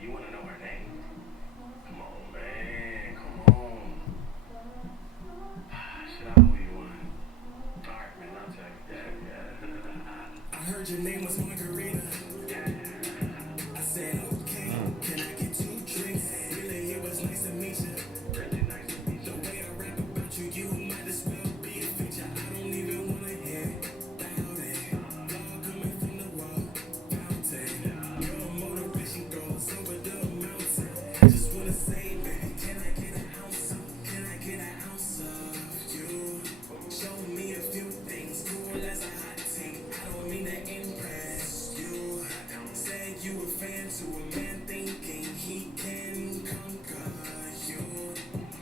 You want to know her name? Come on, man. Come on. Shit, I know what you want. All right, man. I'll tell you. Yeah. I heard your name was Margarita. I said, okay. Can I get 2 drinks? Really, it was nice to meet you. Really nice to meet you. The way I rap about you, you might as well be a feature. I don't even want to hear about it. Y'all coming from the wall fountain. Your motivation goes over the mountain. I just want to say, baby, can I get an ounce of you? Show me a few things, cool as a hot take. I don't mean to impress you. Say you a fan to a man thinking he can conquer you.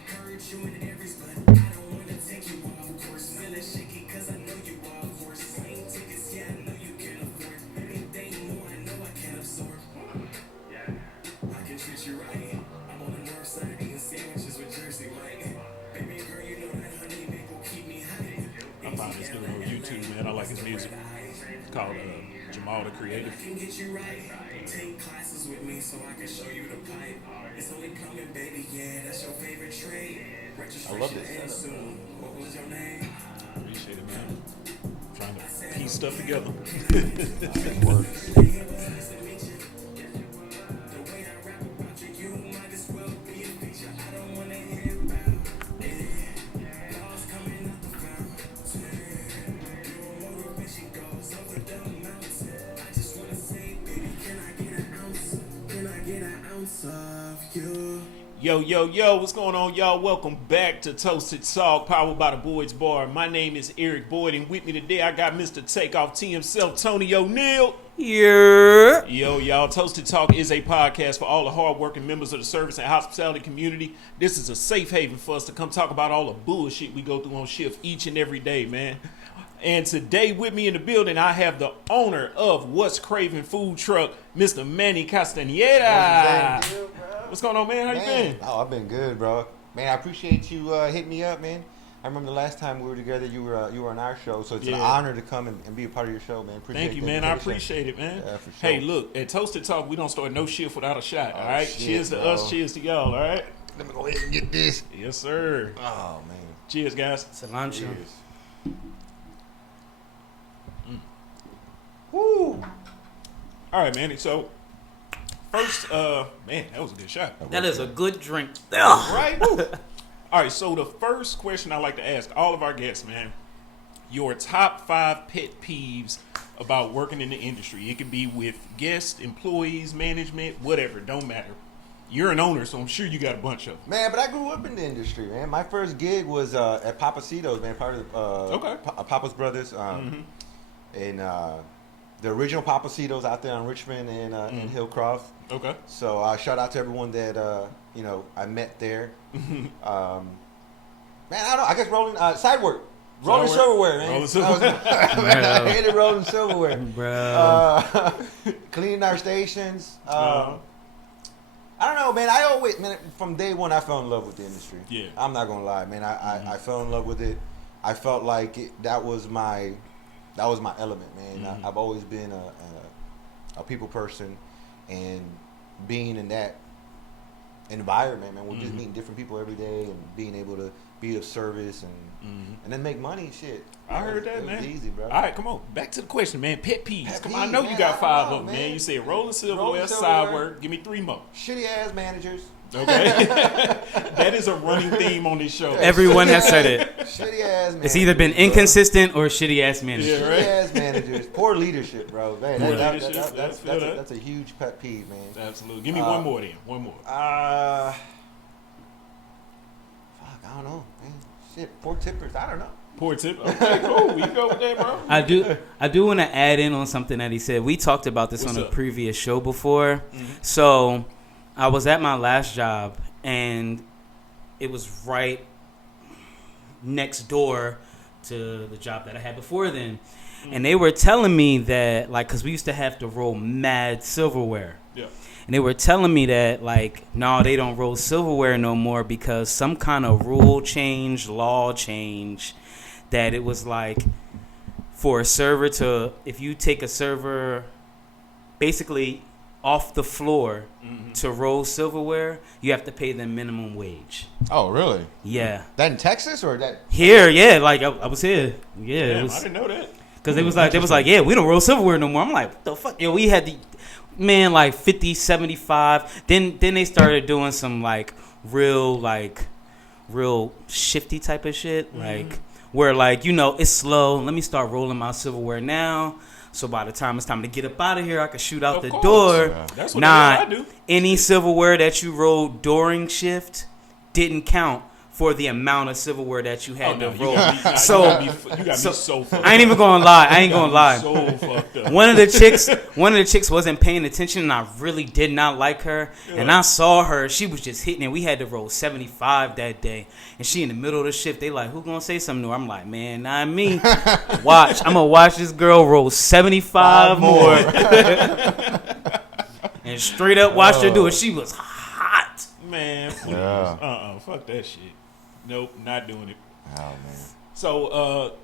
Heard you in Aries, but I don't want to take you off course. Feeling shaky cause I know you off course. Plane tickets, yeah, I know you can afford. Anything more, I know I can absorb. Yeah, I can treat you right. I'm on the north side eating sandwiches with Jersey Mike. Baby girl, you know that honey maple keep me high. I found this dude on YouTube, man. I like his music. It's called Jamal the Creative. I can get you right. Take classes with me so I can show you the pipe. It's only plumbing, baby. Yeah, that's your favorite trade. I love this Registration setup, soon. What was your name? Appreciate it, man. Trying to piece stuff together. It works. The way I rap about you, you might as well be a feature. I don't wanna hear about it. Laws coming out the fountain. Your motivation goes over the mountain. I just wanna say, baby, can I get an ounce of you? Yo, what's going on, y'all? Welcome back to Toasted Talk, powered by the Boyd's Bar. My name is Eric Boyd, and with me today, I got Mr. Takeoff T himself, Tony O'Neal. Yeah. Yo, y'all, Toasted Talk is a podcast for all the hardworking members of the service and hospitality community. This is a safe haven for us to come talk about all the bullshit we go through on shift each and every day, man. And today with me in the building, I have the owner of WhatCha Cravin food truck, Mr. Manny Castaneda. What's going on, man? How you been? Oh, I've been good, bro. Man, I appreciate you hitting me up, man. I remember the last time we were together, you were on our show, so it's an honor to come and be a part of your show, man. Appreciate Thank you, man. I appreciate it, man. Yeah, for sure. Hey, look, at Toasted Talk, we don't start no shift without a shot, all right? Shit, cheers to bro. us, cheers to y'all, all right? Let me go ahead and get this. Yes, sir. Oh, man. Cheers, guys. Cilantro. Cheers. Woo! All right, Manny. So, first, man, that was a good shot. That is a good drink. Right? Woo. All right, so the first question I like to ask all of our guests, man, your top 5 pet peeves about working in the industry. It could be with guests, employees, management, whatever. Don't matter. You're an owner, so I'm sure you got a bunch of them. Man, but I grew up in the industry, man. My first gig was at Papacito's, man, part of Papa's Brothers. And the original Papacito's out there on Richmond and in Hillcroft. Okay. So shout out to everyone that I met there. Man, I guess rolling side work. Rolling silverware, man. Rolling silverware. I hated rolling silverware. Bro. Cleaning our stations. I don't know, man. From day one, I fell in love with the industry. Yeah. I'm not gonna lie, man. I fell in love with it. I felt like that was my element, man. I've always been a people person, and being in that environment, man, we're just meeting different people every day and being able to be of service and then make money. Shit, I heard that, it man. was easy, bro. All right, come on. Back to the question, man. Pet peeves. Pet Come on, I peeves, know man. you got I 5 know, of them, man. man. You said rolling silverware, Rolling side silverware. work. Give me 3 more. Shitty ass managers. Okay. That is a running theme on this show. Everyone has said it. Shitty ass managers. It's either been bro. inconsistent or shitty ass management. Yeah, Shitty right. ass managers. Poor leadership, bro. Man, Poor that's leadership. a huge pet peeve, man. Absolutely. Give me one more then. One more. Fuck, I don't know, man. Shit, poor tippers. I don't know. Poor tip. Okay, cool. We go with that, bro. I do want to add in on something that he said. We talked about this What's on a up? previous show before. So I was at my last job, and it was right next door to the job that I had before then. And they were telling me that, like, because we used to have to roll mad silverware. Yeah. And they were telling me that, like, no, they don't roll silverware no more because some kind of rule change, law change, that it was like for a server to, if you take a server, basically off the floor Mm-hmm. to roll silverware, you have to pay them minimum wage. Oh, really? Yeah. That in Texas or that? Here, yeah, like I was here. Yeah, Damn, it I was didn't know that. because they was like, yeah, we don't roll silverware no more. I'm like, what the fuck? Yo, we had the man like 50, 75. Then they started doing some like real shifty type of shit, like where like it's slow. Let me start rolling my silverware now. So by the time it's time to get up out of here, I can shoot out Of the course. door. Yeah. That's what the hell I do. Any silverware that you rolled during shift didn't count for the amount of silverware that you had to roll. You got me so fucked up. I ain't even gonna lie. I ain't gonna lie. So fucked up. One of the chicks wasn't paying attention, and I really did not like her. Yeah. And I saw her; she was just hitting it. We had to roll 75 that day, and she in the middle of the shift. They like, who gonna say something to her? I'm like, man, not me. Watch, I'm gonna watch this girl roll 75 more, and straight up watched her do it. She was hot. Man, please. Yeah. Fuck that shit. Nope, not doing it. Oh man.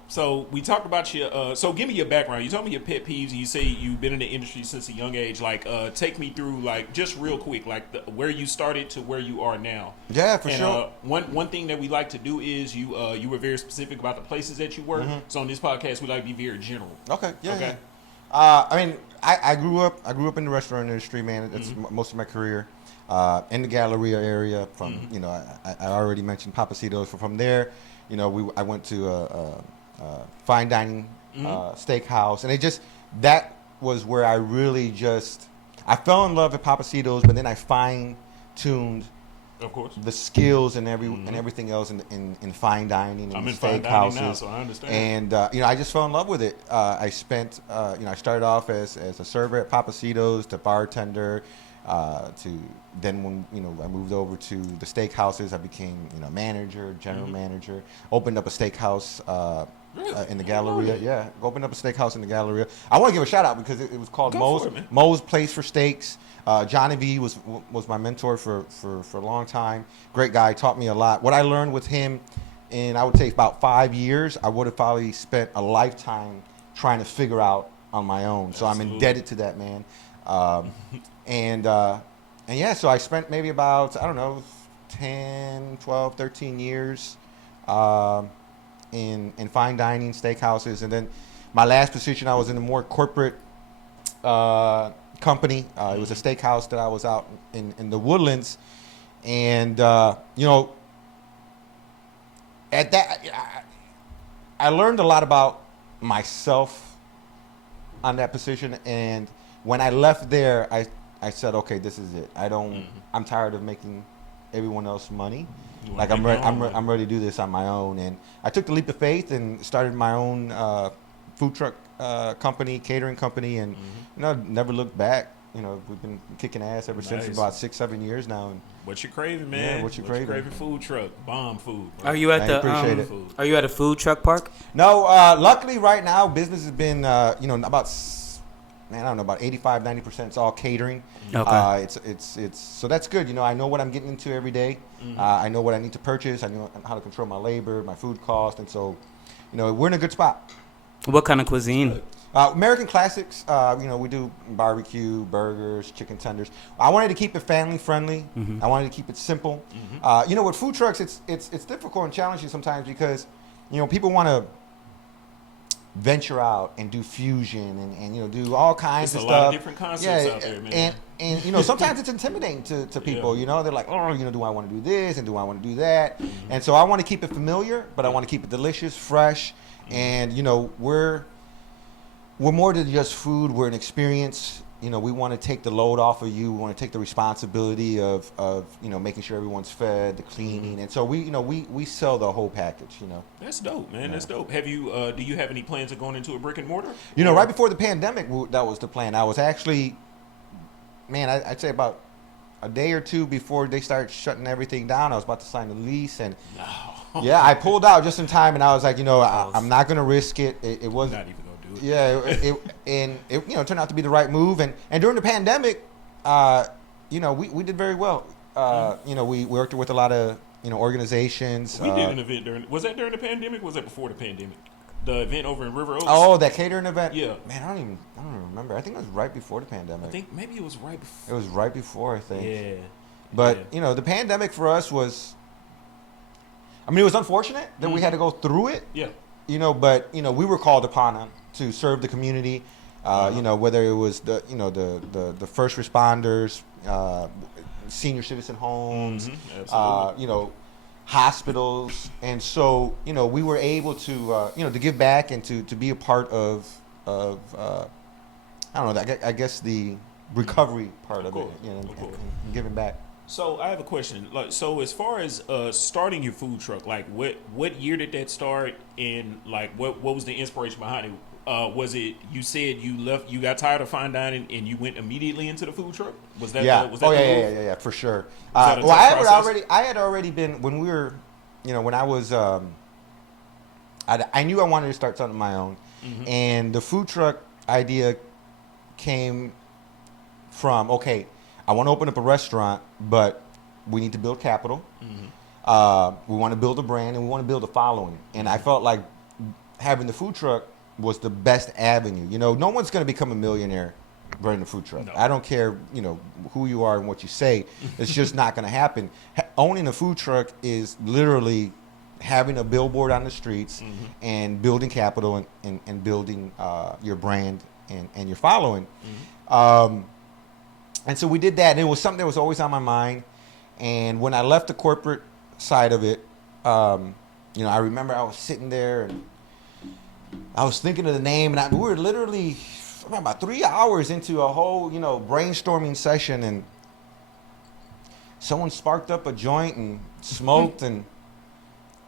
So we talked about your. So give me your background. You told me your pet peeves. And you say you've been in the industry since a young age. Like, take me through, like, just real quick, like where you started to where you are now. Yeah, for And, sure. One thing that we like to do is you were very specific about the places that you work. Mm-hmm. So on this podcast, we like to be very general. Okay. Yeah. Okay. Yeah. I mean, I grew up in the restaurant industry, man. That's most of my career. In the Galleria area. From I already mentioned Papacitos. From there, I went to a fine dining steakhouse, and that was where I really I fell in love with Papacitos, but then I fine tuned. Of course. The skills and everything else in fine dining and I'm in fine dining now, so I understand. And I just fell in love with it. I spent I started off as a server at Papacitos, to bartender, to then when I moved over to the steakhouses, I became manager, general manager. Opened up a steakhouse in the Galleria. Yeah, opened up a steakhouse in the Galleria. I want to give a shout out because it was called Mo's Place for Steaks. Johnny V was my mentor for a long time. Great guy, taught me a lot. What I learned with him in, I would say, about 5 years, I would have probably spent a lifetime trying to figure out on my own. So I'm indebted to that man. And yeah, so I spent maybe about, 10, 12, 13 years in fine dining, steakhouses. And then my last position, I was in a more corporate company. It was a steakhouse that I was out in the Woodlands. And, at that, I learned a lot about myself on that position. And when I left there, I said, okay, this is it. I'm tired of making everyone else money. Like I'm ready to do this on my own. And I took the leap of faith and started my own food truck company, catering company, and never looked back. We've been kicking ass ever since, about 6-7 years now. And WhatCha Cravin, man? Yeah, WhatCha Cravin food truck, bomb food. Bro. Are you at appreciate it. Are you at a food truck park? No, luckily right now business has been about 85-90% it's all catering. Okay. It's so that's good. I know what I'm getting into every day. I know what I need to purchase. I know how to control my labor, my food cost, and so we're in a good spot. What kind of cuisine? American classics. We do barbecue, burgers, chicken tenders. I wanted to keep it family friendly. I wanted to keep it simple. With food trucks, it's difficult and challenging sometimes because people want to venture out and do fusion and do all kinds of stuff. There's a lot of different concepts out there, man. And sometimes it's intimidating to people. They're like, oh, do I want to do this and do I want to do that? And so I want to keep it familiar, but I want to keep it delicious, fresh, and we're more than just food. We're an experience. We want to take the load off of you. We want to take the responsibility of making sure everyone's fed, the cleaning, and so we sell the whole package. That's dope, man. That's dope. Have you do you have any plans of going into a brick and mortar? Right before the pandemic, that was the plan. I was actually, I'd say about a day or two before they started shutting everything down. I was about to sign the lease, and yeah, I pulled out just in time, and I was like, I'm not going to risk it. It wasn't. Not even gonna do it. Yeah, it turned out to be the right move, and during the pandemic, we did very well. We worked with a lot of organizations. We did an event was that during the pandemic? Or was that before the pandemic? The event over in River Oaks. Oh, that catering event. Yeah. Man, I don't even remember. I think it was right before the pandemic. I think maybe it was right before. It was right before, I think. Yeah. But Yeah. you know, the pandemic for us was. I mean, it was unfortunate that we had to go through it. Yeah. You know, but you know, we were called upon to serve the community. You know, whether it was the the first responders, senior citizen homes, Absolutely. you know, hospitals, and so you know, we were able to you know, to give back and to be a part of I don't know, I guess the recovery part of it, you know, and giving back. So I have a question. Like, so as far as starting your food truck, like what year did that start, and like what was the inspiration behind it? Was it, you said you got tired of fine dining and you went immediately into the food truck? Was that Yeah. was that Oh the yeah, move? yeah, for sure. that a Well, tough process? I had already been when we were, you know, when I was, I knew I wanted to start something of my own, and the food truck idea came from, okay, I want to open up a restaurant, but we need to build capital. We want to build a brand, and we want to build a following. And I felt like having the food truck was the best avenue. You know, no one's going to become a millionaire running a food truck. No. I don't care, you know, who you are and what you say. It's just not going to happen. Owning a food truck is literally having a billboard on the streets and building capital and building your brand and your following. And so we did that, and it was something that was always on my mind. And when I left the corporate side of it, you know, I remember I was sitting there and I was thinking of the name, and we were literally about 3 hours into a whole, you know, brainstorming session, and someone sparked up a joint and smoked, and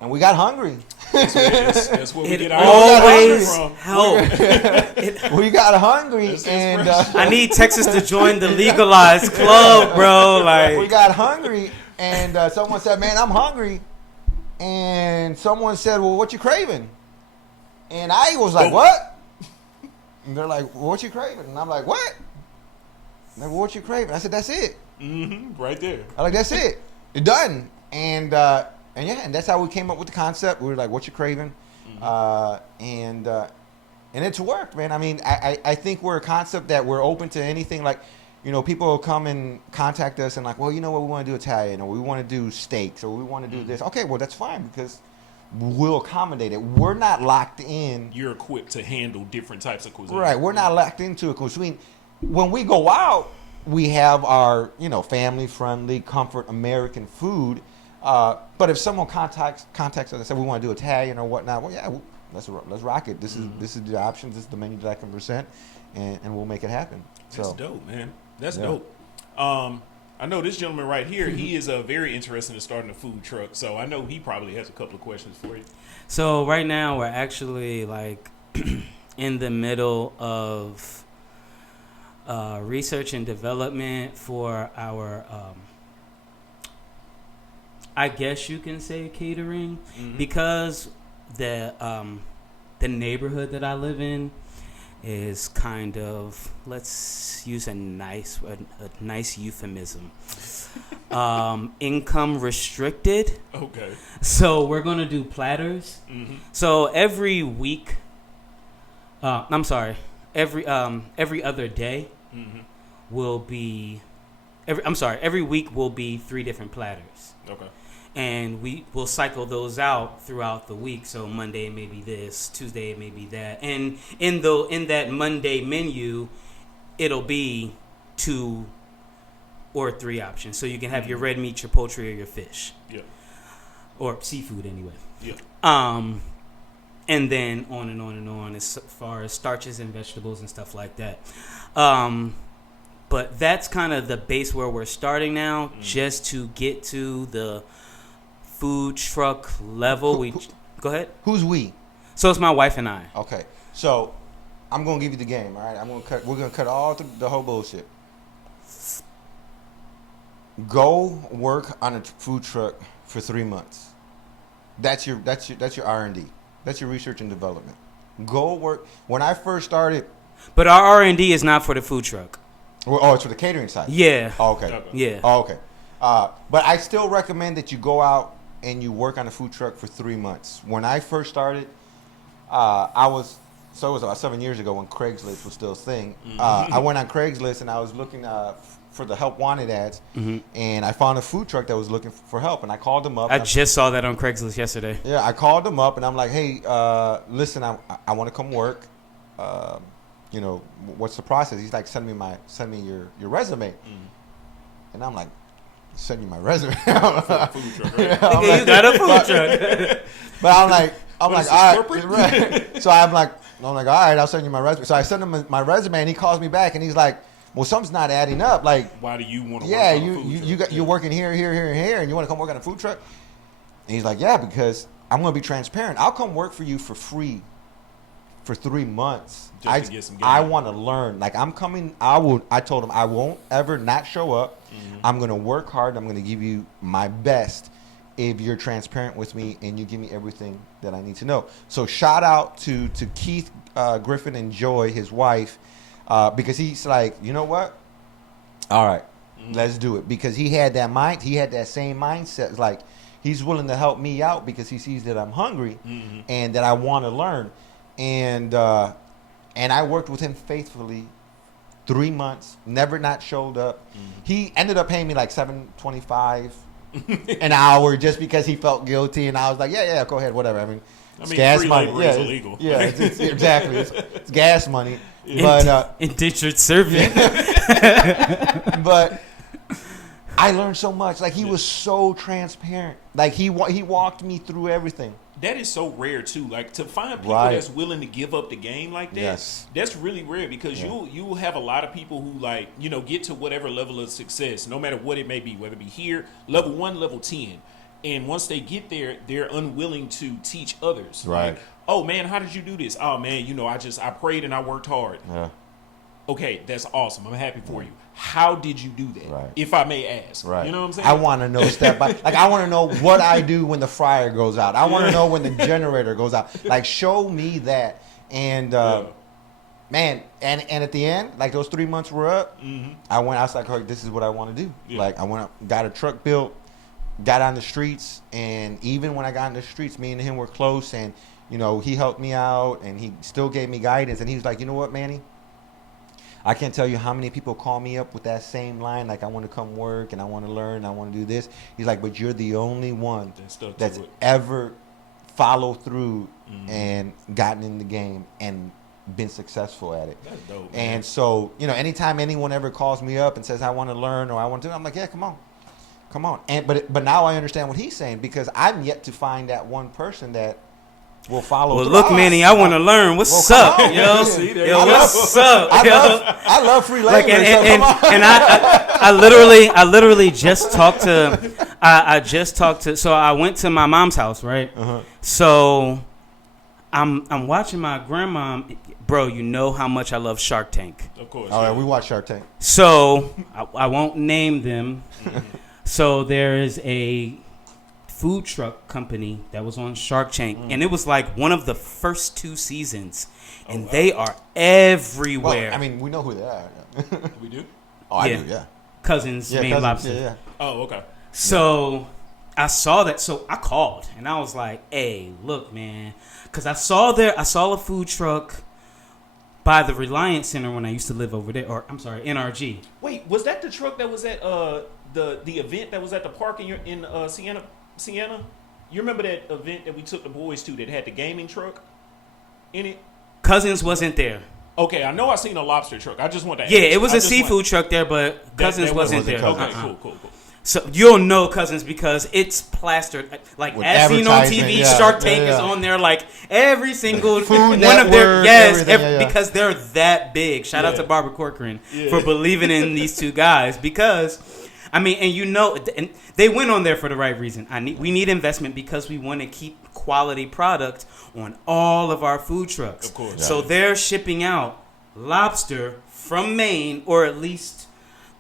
we got hungry. That's what we It get our always from. helps. We got hungry, That's and inspiration. I need Texas to join the legalized club, bro. we Like, got hungry, and someone said, "Man, I'm hungry," and someone said, "Well, what you craving?" And I was like, "What?" And they're like, well, "What you craving?" And I'm like, "What?" And they're like, "What you craving?" I said, "That's it." Right there. I'm like, "That's it. You're done." And yeah, and that's how we came up with the concept. We were like, "What you craving?" And it's worked, man. I mean, I think we're a concept that we're open to anything. Like, you know, people will come and contact us and like, well, you know what, we want to do Italian, or we want to do steaks, or we want to do this. Okay, well, that's fine, because we'll accommodate it. We're not locked in. You're equipped to handle different types of cuisine. Right, we're not locked into a cuisine. When we go out, we have our, you know, family-friendly, comfort American food. But if someone contacts us and says we want to do Italian or whatnot, well, yeah, let's rock it. This is the options. This is the menu that I can present, and we'll make it happen. That's So dope, man. That's Yeah. dope. I know this gentleman right here. He is very interested in starting a food truck. So I know he probably has a couple of questions for you. so right now we're actually like in the middle of research and development for our, I guess you can say, catering, because the neighborhood that I live in is kind of, let's use a nice euphemism, income restricted. Okay. So we're gonna do platters. So every week, every other day will be every week will be 3 different platters. Okay. And we will cycle those out throughout the week. So Monday may be this, Tuesday may be that, and in that Monday menu, it'll be 2 or 3 options. So you can have your red meat, your poultry, or your fish, Yeah. or seafood anyway. Yeah. And then on and on and on as far as starches and vegetables and stuff like that. But that's kind of the base where we're starting now, just to get to the food truck level. Go ahead. who's we? So it's my wife and I. Okay, so I'm gonna give you the game. All right, we're gonna cut all the whole bullshit. Go work on a food truck for 3 months. That's your R&D. That's your research and development. Go work. When I first started, But our R&D is not for the food truck. oh, it's for the catering side. Yeah. Oh, okay. Okay. Yeah. Oh, okay. But I still recommend that you go out and you work on a food truck for 3 months. When I first started, I was. So it was about 7 years ago when Craigslist was still a thing. I went on Craigslist and I was looking for the help wanted ads, and I found a food truck that was looking for help, and I called them up. I just saw that on Craigslist yesterday. Yeah, I called them up and I'm like, hey, listen, I want to come work. You know, what's the process? He's like, send me your resume, and I'm like, send you my resume. For a food truck, right? Nigga, you got a food truck. But I'm like, all corporate? right. So I'm like, all right, I'll send you my resume. So I send him my resume, and he calls me back, and he's like, well, something's not adding up. Like, Why do you want to yeah, work on a food truck? you're working here, and you want to come work on a food truck? And he's like, yeah, because I'm going to be transparent. I'll come work for you for free for 3 months. Just to get some game. I want to learn. Like, I'm coming. I told him I won't ever not show up. I'm going to work hard. I'm going to give you my best if you're transparent with me and you give me everything that I need to know. So shout out to Keith Griffin and Joy, his wife, because he's like, you know what? All right, let's do it. Because he had that same mindset. Like, he's willing to help me out because he sees that I'm hungry and that I want to learn. And I worked with him faithfully 3 months, never not showed up. He ended up paying me like $7.25 an hour just because he felt guilty, and I was like, yeah, go ahead, whatever. I mean, it's gas free money. labor Yeah, is illegal. Yeah, it's exactly. It's gas money. But Indentured servant. but I learned so much. Like, he was so transparent. Like, he walked me through everything. That is so rare too. Like, to find people Right. that's willing to give up the game like that. Yes. That's really rare because you'll have a lot of people who, like, you know, get to whatever level of success, no matter what it may be, whether it be here, level 1, level 10. And once they get there, they're unwilling to teach others. Right. Like, oh man, how did you do this? Oh man, you know, I prayed and I worked hard. Yeah. Okay, that's awesome. I'm happy for you. How did you do that? Right. If I may ask. Right. You know what I'm saying? I want to know step by. Like, I want to know what I do when the fryer goes out. I want to know when the generator goes out. Like, show me that. And man, and at the end, like, those 3 months were up. I was like, oh, this is what I want to do. Yeah. Like, I went up, got a truck built, got on the streets, and even when I got in the streets, me and him were close, and you know, he helped me out, and he still gave me guidance. And he was like, you know what, Manny? I can't tell you how many people call me up with that same line, like, I want to come work and I want to learn, I want to do this. He's like, but you're the only one that's ever followed through and gotten in the game and been successful at it. That's dope, man. And so, you know, anytime anyone ever calls me up and says, I want to learn or I want to, I'm like, yeah, come on. And but now I understand what he's saying, because I'm yet to find that one person that will follow. Well, look, Manny, I want to learn. What's up, yo? See, there Yo, you go. what's up? I love free labor. Like, so come on. and I literally just talked to, I just talked to, so I went to my mom's house, right? So I'm watching my grandma. Bro, you know how much I love Shark Tank. Of course. All right, we watch Shark Tank. So I won't name them. So there is a food truck company that was on Shark Tank, and it was like one of the first 2 seasons, and they are everywhere. Well, I mean, we know who they are. We do? Oh, I do, yeah. Cousins, Yeah, Maine Cousins, Lobster. yeah. Oh, okay. So I saw that, so I called, and I was like, hey, look, man, because I saw a food truck by the Reliance Center when I used to live over there, or I'm sorry, NRG. Wait, was that the truck that was at the event that was at the park in Siena? You remember that event that we took the boys to that had the gaming truck in it? Cousins wasn't there. Okay, I know I seen a lobster truck. I just want to ask. Yeah, it was a seafood truck there, but Cousins that wasn't there. Okay, cool. So you'll know Cousins because it's plastered, like, With as seen on advertisement, TV. yeah, Shark Tank yeah. is on there, like every single Food one of Network, their everything, yeah. because they're that big. Shout out to Barbara Corcoran for believing in these 2 guys, because I mean, and you know, and they went on there for the right reason. We need investment because we want to keep quality product on all of our food trucks. Of course. So they're shipping out lobster from Maine, or at least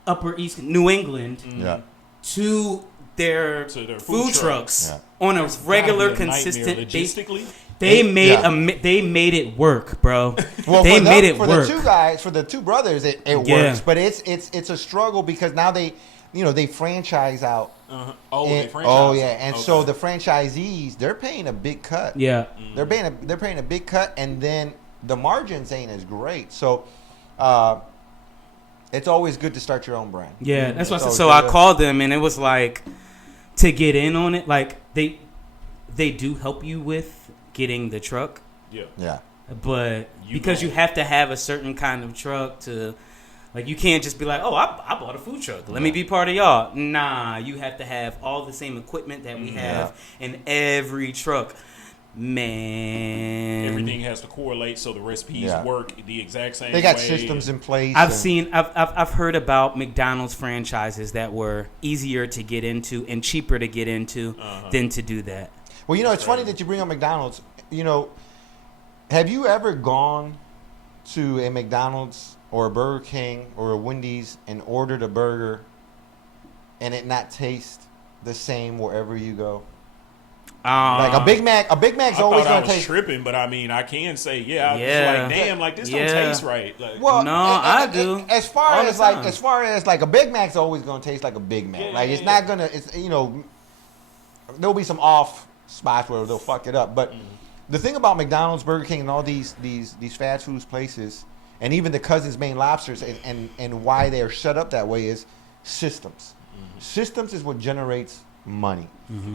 Upper East New England, Yeah. to their food trucks on a regular, consistent basis. Logistically, They made it work, bro. Well, they made it for work. the 2 guys, for the 2 brothers, it works. But it's a struggle because now they franchise out. Oh, And- they franchise. oh yeah, and Okay. so the franchisees, they're paying a big cut. Yeah. They're paying a big cut, and then the margins ain't as great. So it's always good to start your own brand. Yeah, that's what I said. So So I good. called them, and it was like to get in on it. Like they do help you with getting the truck, Yeah. Yeah. but You because go. you have to have a certain kind of truck to, like, you can't just be like, oh, I bought a food truck. Let me be part of y'all. Nah, you have to have all the same equipment that we have in every truck. Man, Everything has to correlate so the recipes Yeah. work the exact same They got way. systems in place. I've heard about McDonald's franchises that were easier to get into and cheaper to get into than to do that. Well, it's funny that you bring up McDonald's. Have you ever gone to a McDonald's or a Burger King or a Wendy's and ordered a burger and it not taste the same wherever you go? Like a Big Mac's I always thought I gonna was taste. tripping, but I mean, I can say, I was Yeah. like, damn, like this don't Yeah. taste right. Like, Well, No, I do. As far All the as like, time. a Big Mac's always gonna taste like a Big Mac. Yeah, Like yeah, it's yeah. not gonna. It's there'll be some off spots where they'll fuck it up. But the thing about McDonald's, Burger King, and all these fast food places, and even the Cousins Maine Lobsters, and why they're set up that way is systems. Systems is what generates money.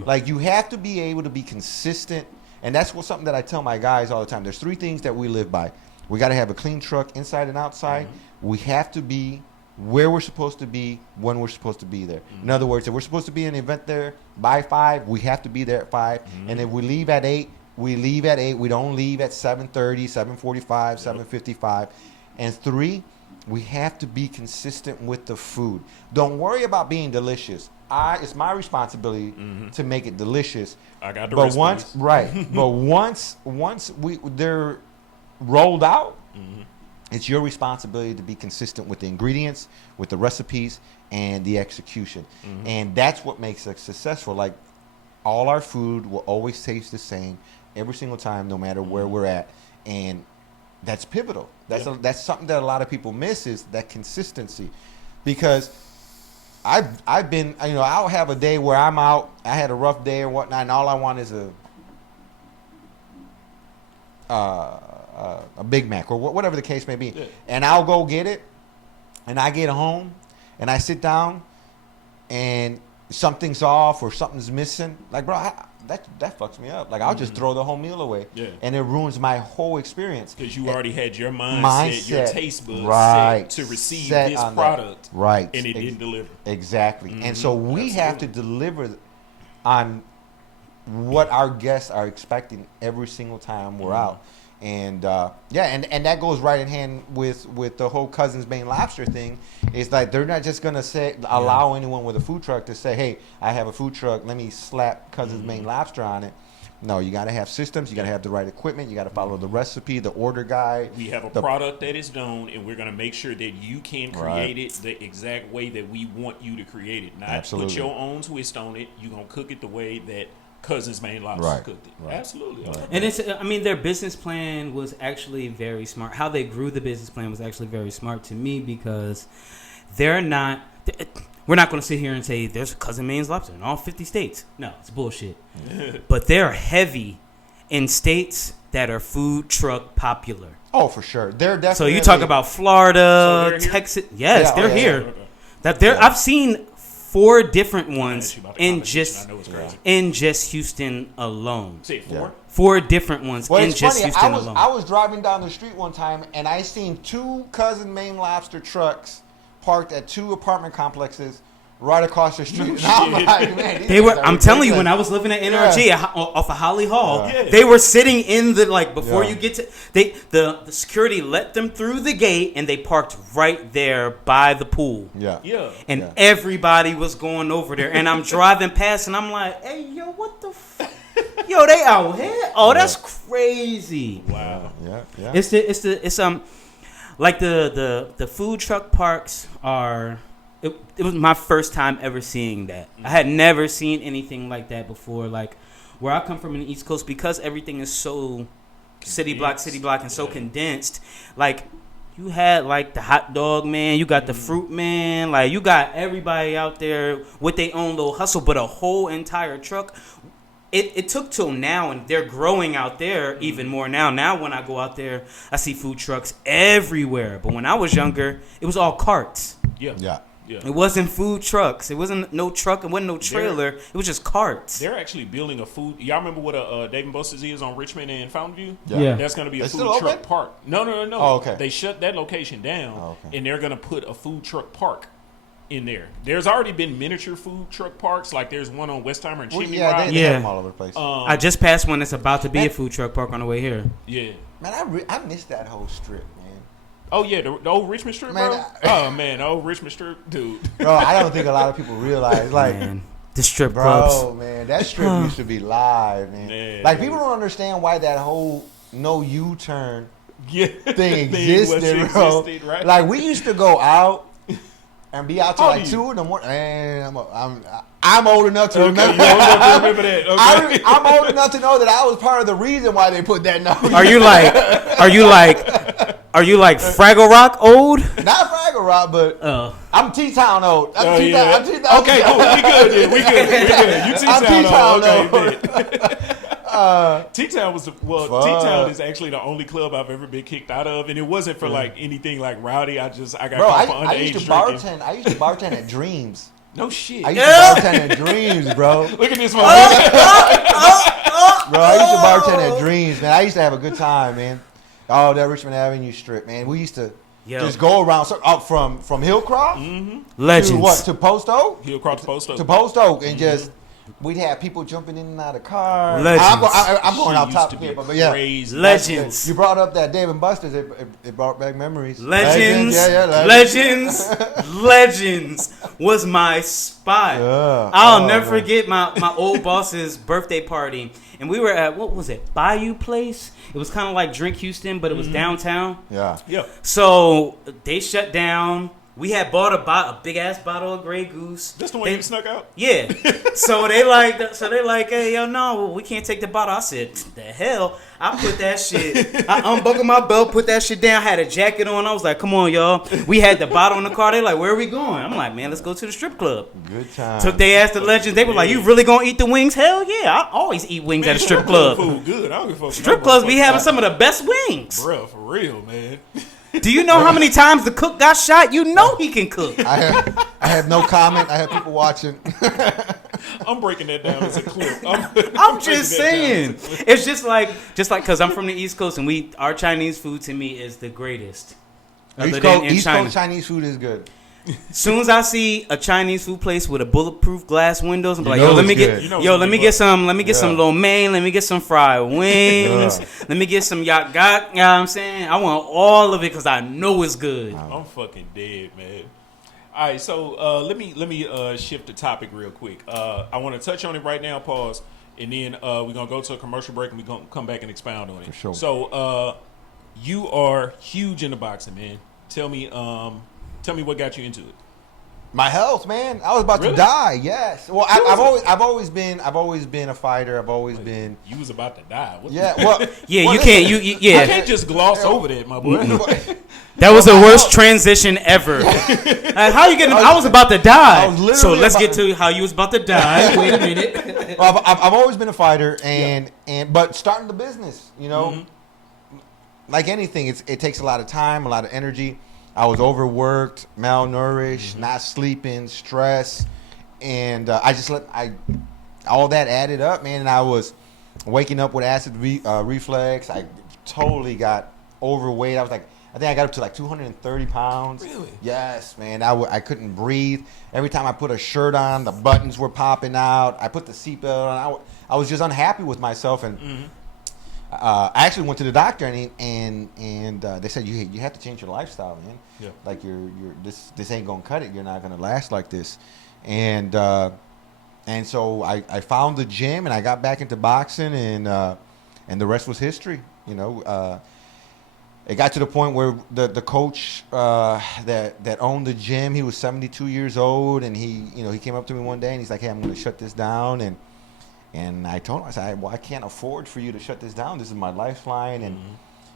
Like you have to be able to be consistent, and that's something that I tell my guys all the time. There's 3 things that we live by. We got to have a clean truck inside and outside. We have to be where we're supposed to be when we're supposed to be there. In other words, if we're supposed to be in an event there by 5, we have to be there at 5. And if we leave at 8, we leave at 8. We don't leave at 7:30, 7:45, 7:55. And 3, we have to be consistent with the food. Don't worry about being delicious. It's my responsibility to make it delicious. I got the But recipes. but once they're rolled out, it's your responsibility to be consistent with the ingredients, with the recipes, and the execution. And that's what makes us successful. Like all our food will always taste the same every single time, no matter where we're at. And that's pivotal. That's something that a lot of people miss, is that consistency. Because I've been, I'll have a day where I'm out, I had a rough day or whatnot, and all I want is a Big Mac or whatever the case may be. Yeah. And I'll go get it, and I get home, and I sit down, and something's off or something's missing. Like, bro, that fucks me up. Like, I'll just throw the whole meal away. Yeah. And it ruins my whole experience. Because you already had your mindset, your taste buds right, set to receive set this on that. product. Right. And it didn't deliver. Exactly. And so we have to deliver on what our guests are expecting every single time we're out. And and that goes right in hand with the whole Cousins Maine Lobster thing. It's like they're not just gonna allow anyone with a food truck to say, "Hey, I have a food truck. Let me slap Cousins Maine Lobster on it." No, you got to have systems. You got to have the right equipment. You got to follow the recipe, the order guide. We have a product that is known, and we're going to make sure that you can create it the exact way that we want you to create it. Not Absolutely. put your own twist on it. You're going to cook it the way that Cousins Maine Lobster cooked it. Right. Absolutely. Right. And their business plan was actually very smart. How they grew the business plan was actually very smart to me, because we're not going to sit here and say there's a Cousin Maine's Lobster in all 50 states. No, it's bullshit. But they're heavy in states that are food truck popular. Oh, for sure. They're definitely. So you talk about Florida, So they're here? Texas. Yes, Yeah, they're here. Okay. That they're. Yeah. I've seen 4 different ones Ask you about the in competition. just I know it's crazy. in just Houston alone. Say it 4. Yeah. 4 different ones Well, in it's just funny. Houston alone. I was driving down the street one time, and I seen 2 Cousin Maine Lobster trucks parked at 2 apartment complexes right across the street. And I'm shit. like, man, these They were. guys are I'm telling you, ridiculous. when I was living at NRG off of Holly Hall, Yeah. they were sitting in the before Yeah. you get to the security let them through the gate, and they parked right there by the pool. Yeah. Yeah. And Yeah. everybody was going over there, and I'm driving past, and I'm like, "Hey, yo, what the fuck? Yo, they out here? Oh, that's crazy." Wow. Yeah. It's like the food truck parks are. It was my first time ever seeing that. I had never seen anything like that before. Like where I come from in the East Coast, because everything is so city block, and so condensed. Like you had like the hot dog man, you got the fruit man, like you got everybody out there with their own little hustle, but a whole entire truck. It took till now, and they're growing out there even more now. Now when I go out there, I see food trucks everywhere. But when I was younger, it was all carts. Yeah. It wasn't food trucks. It wasn't no truck. It wasn't no trailer. It was just carts. They're actually building a food. Y'all remember what a Dave & Buster's is on Richmond and Fountain View? Yeah. That's going to be a They food still truck open? park. No. Oh, okay. They shut that location down, okay. and they're going to put a food truck park in there. There's already been miniature food truck parks. Like there's one on Westheimer and Chimney Rock. They have them all over the place. I just passed one that's about to be a food truck park on the way here. Yeah. Man, I missed that whole strip, man. Oh, yeah, the old Richmond Strip, Man, bro? Oh, man, the old Richmond Strip, dude. Bro, I don't think a lot of people realize, like, Man, the strip clubs. bro, man, that strip used to be live, man. Man, like, dude. people don't understand why that whole no U-turn Yeah. thing existed, bro. Existed, right? Like, we used to go out and be out till How like old 2 in the morning. Man, I'm old enough to Okay, remember. you old enough to remember that. Okay. I'm old enough to know that I was part of the reason why they put that no. Are you like Fraggle Rock old? Not Fraggle Rock, but Oh. I'm T-Town old. I'm Oh, T-Town. yeah. I'm T-Town. Okay, cool. We good then. We good. You I'm T-Town. T-Town Okay, T-Town was Fuck. T-Town is actually the only club I've ever been kicked out of, and it wasn't for like anything like rowdy. I got Bro, caught for I used underage to drinking. bartend. I used to bartend at Dreams. No shit. I used to bartend at Dreams, bro. Look at this motherfucker. Bro, I used to bartend at Dreams, man. I used to have a good time, man. Oh, that Richmond Avenue strip, man. We used to just go around up from Hillcroft Legends. to what? To Post Oak? He'll cross the post up. To Post Oak, and just we'd have people jumping in and out of cars. Legends. I'm going She off used top to here, be but yeah. crazy. Legends. You brought up that Dave & Buster's. It brought back memories. Legends. Yeah, Legends. Legends was my spot. Yeah. I'll Oh, never man. forget my old boss's birthday party. And we were at, what was it, Bayou Place? It was kind of like Drink Houston, but it was downtown. Yeah. Yeah. So they shut down. We had bought a big ass bottle of Grey Goose. That's the one you snuck out? Yeah. so they like, hey, yo, no, we can't take the bottle. I said, the hell? I put that shit. I unbuckled my belt, put that shit down, had a jacket on. I was like, come on, y'all. We had the bottle in the car. They like, where are we going? I'm like, man, let's go to the strip club. Good time. Took they ass to Legends. They were like, you really gonna eat the wings? Hell yeah. I always eat wings at a strip club. Food good. I don't give a fuck. Strip clubs be having some of the best wings. Bro, for real, man. Do you know how many times the cook got shot? You know he can cook. I have no comment. I have people watching. I'm breaking that down as a clip. I'm just saying. It's just like because I'm from the East Coast and our Chinese food to me is the greatest. Other than in East China. Coast Chinese food is good. Soon as I see a Chinese food place with a bulletproof glass windows, I'm like, know yo, let it's me good. You know get, yo, it's let me good. get some, lo mein, let me get some fried wings, let me get some yak yak. You know what I'm saying? I want all of it because I know it's good. I'm fucking dead, man. All right, so let me shift the topic real quick. I want to touch on it right now. Pause, and then we're gonna go to a commercial break and we're gonna come back and expound on it. For sure. So you are huge into boxing, man. Tell me what got you into it. My health, man. I was about Really? to die. Yes. Well, I've always been a fighter. I've always been. You was about to die. What Yeah. Well. Yeah, well, you can't. I Yeah, can't just gloss over that, my boy. that was the worst transition ever. Like, how you getting? I was about to die. I was literally So let's about- get to how you was about to die. Wait a minute. Well, I've always been a fighter, but starting the business, like anything, it takes a lot of time, a lot of energy. I was overworked, malnourished, not sleeping, stress, and I just all that added up, man. And I was waking up with acid reflux. I totally got overweight. I think I got up to like 230 pounds. Really? Yes, man. I couldn't breathe. Every time I put a shirt on, the buttons were popping out. I put the seatbelt on. I was just unhappy with myself, and I actually went to the doctor, and they said you have to change your lifestyle, man. Yeah. Like this ain't gonna cut it. You're not gonna last like this, and so I found the gym, and I got back into boxing, and the rest was history. It got to the point where the coach that owned the gym, he was 72 years old, and he came up to me one day and he's like, "Hey, I'm going to shut this down." And I told him, I said, "Well, I can't afford for you to shut this down. This is my lifeline."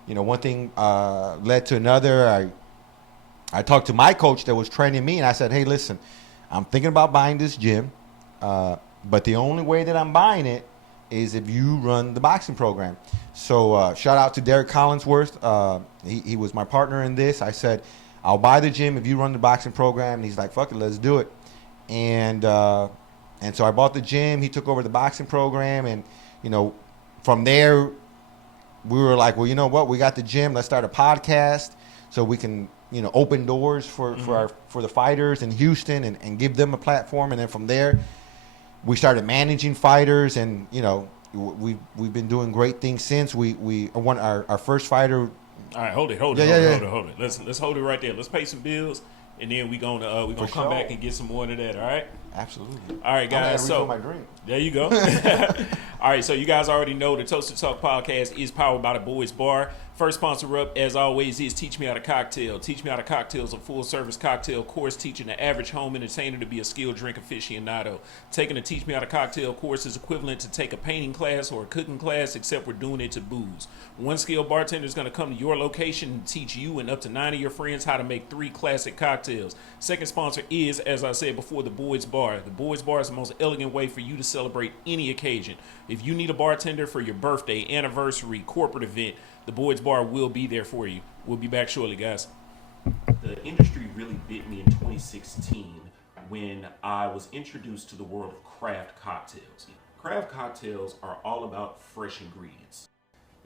one thing led to another. I talked to my coach that was training me, and I said, hey, listen, I'm thinking about buying this gym, but the only way that I'm buying it is if you run the boxing program. So shout out to Derek Collinsworth. He was my partner in this. I said, I'll buy the gym if you run the boxing program. And he's like, fuck it, let's do it. And so I bought the gym. He took over the boxing program. And, from there, we were like, well, you know what? We got the gym. Let's start a podcast so we can, open doors for the fighters in Houston and give them a platform. And then from there, we started managing fighters, and we've been doing great things since. We won our first fighter. All right, hold it. Hold it. Let's hold it right there. Let's pay some bills, and then we're gonna come back and get some more of that. All right. Absolutely. All right, guys. So my drink. There you go. All right, so you guys already know the Toasted Talk podcast is powered by the Boys Bar. First sponsor up, as always, is Teach Me How to Cocktail. Teach Me How to Cocktail is a full-service cocktail course teaching the average home entertainer to be a skilled drink aficionado. Taking a Teach Me How to Cocktail course is equivalent to take a painting class or a cooking class, except we're doing it to booze. One skilled bartender is going to come to your location and teach you and up to 9 of your friends how to make 3 classic cocktails. Second sponsor is, as I said before, the Boys Bar. The Boys Bar is the most elegant way for you to celebrate any occasion. If you need a bartender for your birthday, anniversary, corporate event, the Boys Bar will be there for you. We'll be back shortly, guys. The industry really bit me in 2016 when I was introduced to the world of craft cocktails. Craft cocktails are all about fresh ingredients.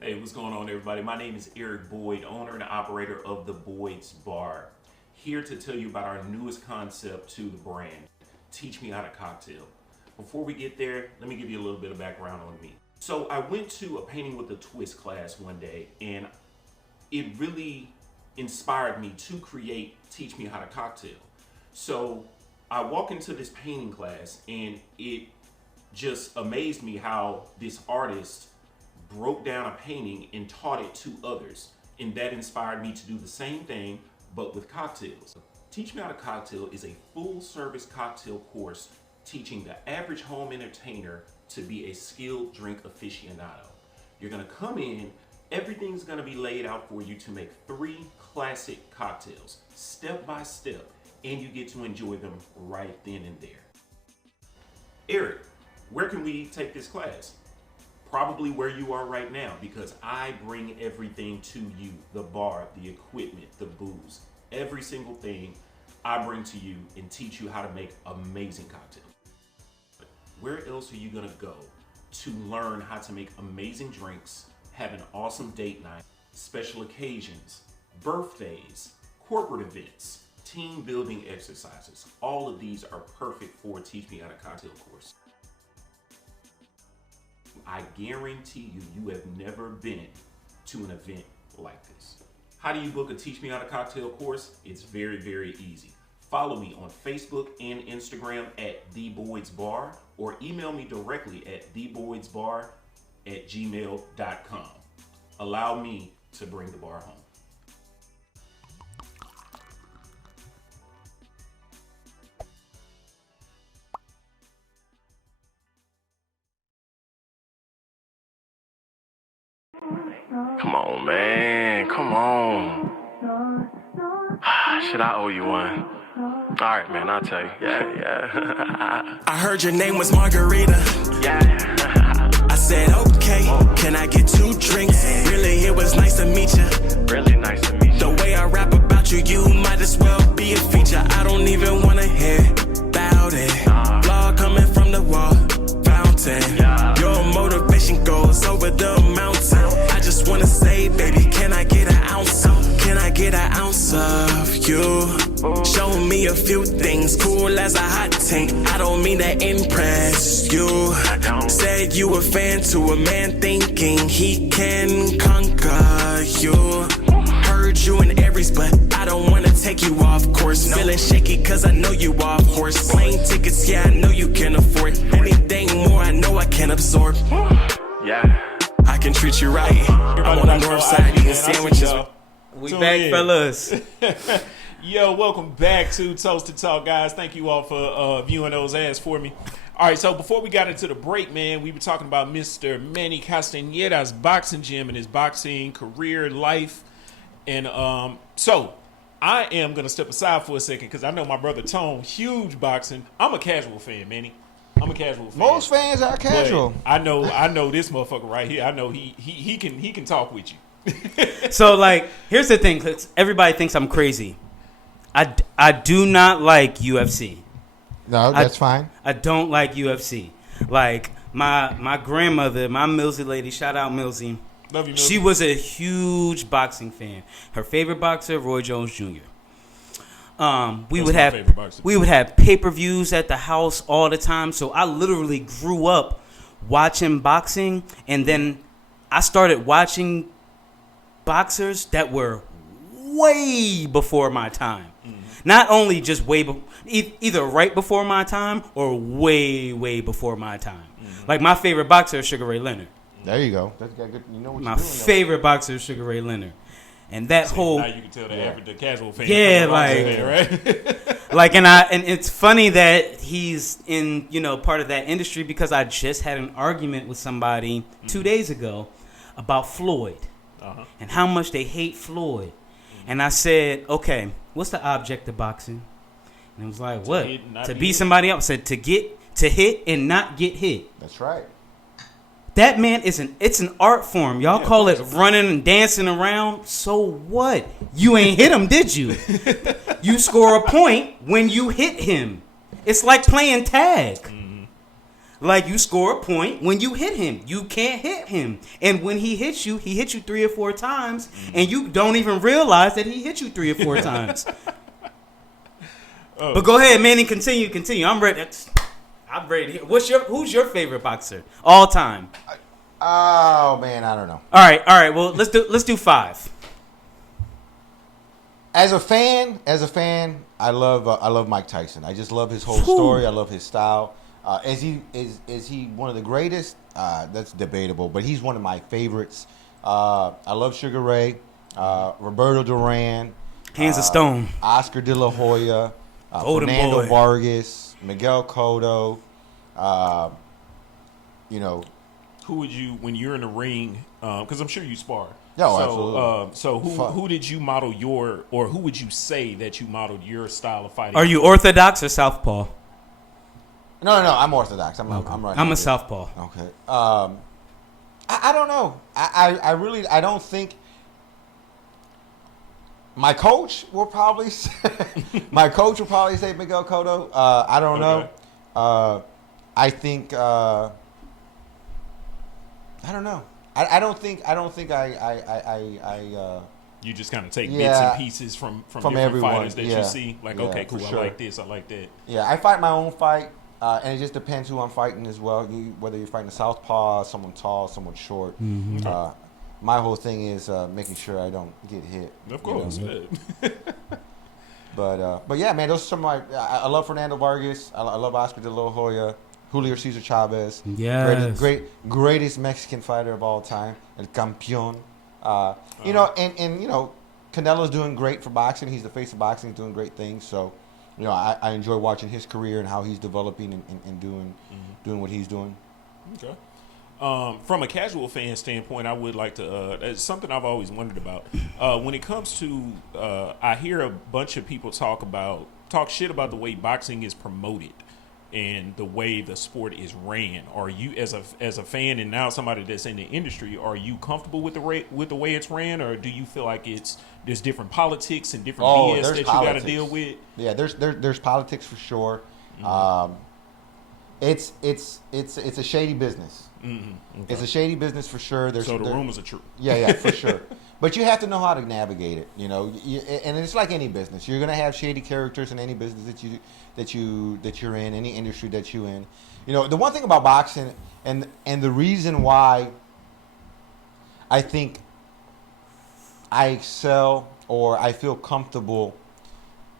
Hey, what's going on, everybody? My name is Eric Boyd, owner and operator of the Boyd's Bar. Here to tell you about our newest concept to the brand, Teach Me How to Cocktail. Before we get there, let me give you a little bit of background on me. So I went to a painting with a twist class one day, and it really inspired me to create Teach Me How to Cocktail. So I walk into this painting class, and it just amazed me how this artist broke down a painting and taught it to others. And that inspired me to do the same thing, but with cocktails. Teach Me How to Cocktail is a full-service cocktail course teaching the average home entertainer to be a skilled drink aficionado. You're gonna come in, everything's gonna be laid out for you to make 3 classic cocktails, step by step, and you get to enjoy them right then and there. Eric, where can we take this class? Probably where you are right now, because I bring everything to you, the bar, the equipment, the booze, every single thing I bring to you and teach you how to make amazing cocktails. Where else are you gonna go to learn how to make amazing drinks, have an awesome date night, special occasions, birthdays, corporate events, team building exercises? All of these are perfect for Teach Me How to Cocktail course. I guarantee you have never been to an event like this. How do you book a Teach Me How to Cocktail course? It's very, very easy. Follow me on Facebook and Instagram at The Boyd's Bar, or email me directly at theboydsbar@gmail.com. Allow me to bring the bar home. Come on, man. Come on. Shit, I owe you one. All right, man. I'll tell you. Yeah. I heard your name was Margarita. Yeah. I said, okay, can I get 2 drinks? Really, it was nice to meet you. Really nice to meet you. The way I rap about you, you might as well be a feature. I don't even want to hear about it. Law coming from the wall, fountain. Your motivation goes over the mountain. I just want to say, baby, can I get an ounce? Can I get an ounce of you? Show me a few things, cool as a hot tank. I don't mean to impress you. Said you a fan to a man thinking he can conquer you. Heard you in Aries, but I don't wanna take you off course. Feeling shaky cause I know you off horse. Plane tickets, yeah, I know you can afford. Anything more, I know I can absorb. Yeah. I can treat you right. I'm on the north side eating sandwiches. We back, fellas. Yo, welcome back to Toasted Talk, guys. Thank you all for viewing those ads for me. All right, so before we got into the break, man, we were talking about Mr. Manny Castaneda's boxing gym and his boxing career, life. And so I am going to step aside for a second because I know my brother Tone, huge boxing. I'm a casual fan, Manny. I'm a casual fan. Most fans are casual. But I know this motherfucker right here. I know he can talk with you. So, like, here's the thing. 'Cause everybody thinks I'm crazy. I do not like UFC. No, that's fine. I don't like UFC. Like, my grandmother, my Millsy lady, shout out Millsy. Love you, She was a huge boxing fan. Her favorite boxer, Roy Jones Jr. We would have pay-per-views at the house all the time. So I literally grew up watching boxing, and then I started watching boxers that were way before my time. Not only just either right before my time or way before my time. Like, my favorite boxer is Sugar Ray Leonard. There you go. That's got good. You know what My you're doing. favorite boxer is Sugar Ray Leonard. And that whole... Now you can tell the casual fan. Yeah, like... Fan, right? Like, and it's funny that he's in, part of that industry because I just had an argument with somebody 2 days ago about Floyd and how much they hate Floyd. And I said, okay, what's the object of boxing? And it was like, what? To beat somebody else. I said, to hit and not get hit. That's right. That man it's an art form. Y'all call it running and dancing around. So what? You ain't hit him, did you? You score a point when you hit him. It's like playing tag. Like, you score a point when you hit him. You can't hit him. And when he hits you 3 or 4 times, and you don't even realize that he hit you 3 or 4 times. But go ahead, Manny, continue. I'm ready to hear. Who's your favorite boxer all time? Oh man, I don't know. All right. Well, let's do 5. As a fan, I love Mike Tyson. I just love his whole story. I love his style. Is he one of the greatest? That's debatable, but he's one of my favorites. I love Sugar Ray, Roberto Duran, Hands of Stone, Oscar De La Hoya, Golden Fernando Boy. Vargas, Miguel Cotto. Who would you, when you're in the ring, because I'm sure you spar. Oh, absolutely. So who did you model or who would you say that you modeled your style of fighting? Are you Orthodox or Southpaw? No, I'm Orthodox. I'm right. I'm a Southpaw. Okay. I don't know. I don't think. My coach will probably say, Miguel Cotto. I don't know. I think. I don't know. I don't think I You just kind of take bits and pieces from different everyone. fighters that you see. Like, okay, cool. Sure. I like this. I like that. Yeah, I fight my own fight. And it just depends who I'm fighting as well. Whether you're fighting a southpaw, someone tall, someone short. My whole thing is making sure I don't get hit. Of course. But yeah, man, those are some of my. I love Fernando Vargas. I love Oscar De La Hoya, Julio Cesar Chavez. Yes. Greatest Mexican fighter of all time, El Campeón. And Canelo's doing great for boxing. He's the face of boxing. He's doing great things. So. I enjoy watching his career and how he's developing and doing what he's doing. Okay. From a casual fan standpoint, I would like to. It's something I've always wondered about. When it comes to, I hear a bunch of people talk shit about the way boxing is promoted and the way the sport is ran. Are you, as a fan and now somebody that's in the industry, are you comfortable with the way it's ran, or do you feel like there's different politics and different BS that you got to deal with? Yeah, there's politics for sure. It's a shady business. Okay. It's a shady business for sure. So the rumors are true. Yeah, for sure. But you have to know how to navigate it, and it's like any business. You're gonna have shady characters in any business that you're in, any industry that you're in. The one thing about boxing, and the reason why I think I excel or I feel comfortable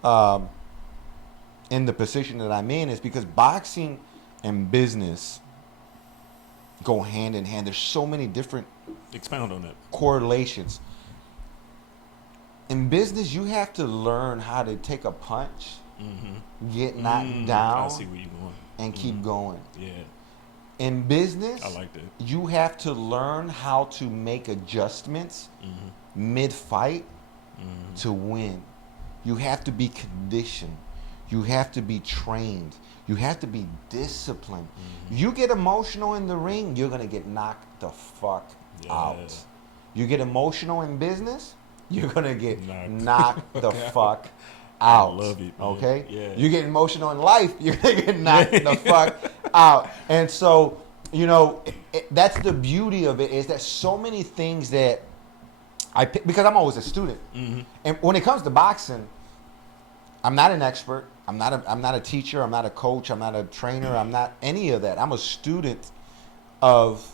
in the position that I'm in is because boxing and business go hand in hand. There's so many different expound on that correlations. in business, you have to learn how to take a punch, get knocked down, I see where you're going. and keep going. Yeah, In business, I like that. you have to learn how to make adjustments mid-fight to win. You have to be conditioned. You have to be trained. You have to be disciplined. You get emotional in the ring, you're going to get knocked the fuck out. You get emotional in business, you're going to get knocked the fuck out. I love it, man. Okay? Yeah. You get emotional in life, you're going to get knocked the fuck out. And so, you know, that's the beauty of it, is that so many things that I pick, because I'm always a student. And when it comes to boxing, I'm not an expert. I'm not a teacher. I'm not a coach. I'm not a trainer. I'm not any of that. I'm a student of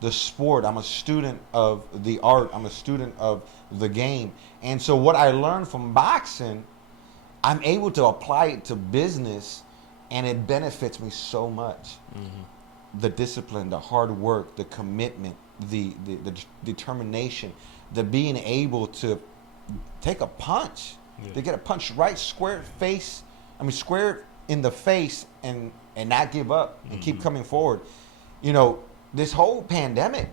the sport. I'm a student of the art. I'm a student of the game. And so what I learned from boxing, I'm able to apply it to business, and it benefits me so much. The discipline, the hard work, the commitment, the determination, the being able to take a punch, to get a punch right square in the face, and not give up and keep coming forward. You know, this whole pandemic,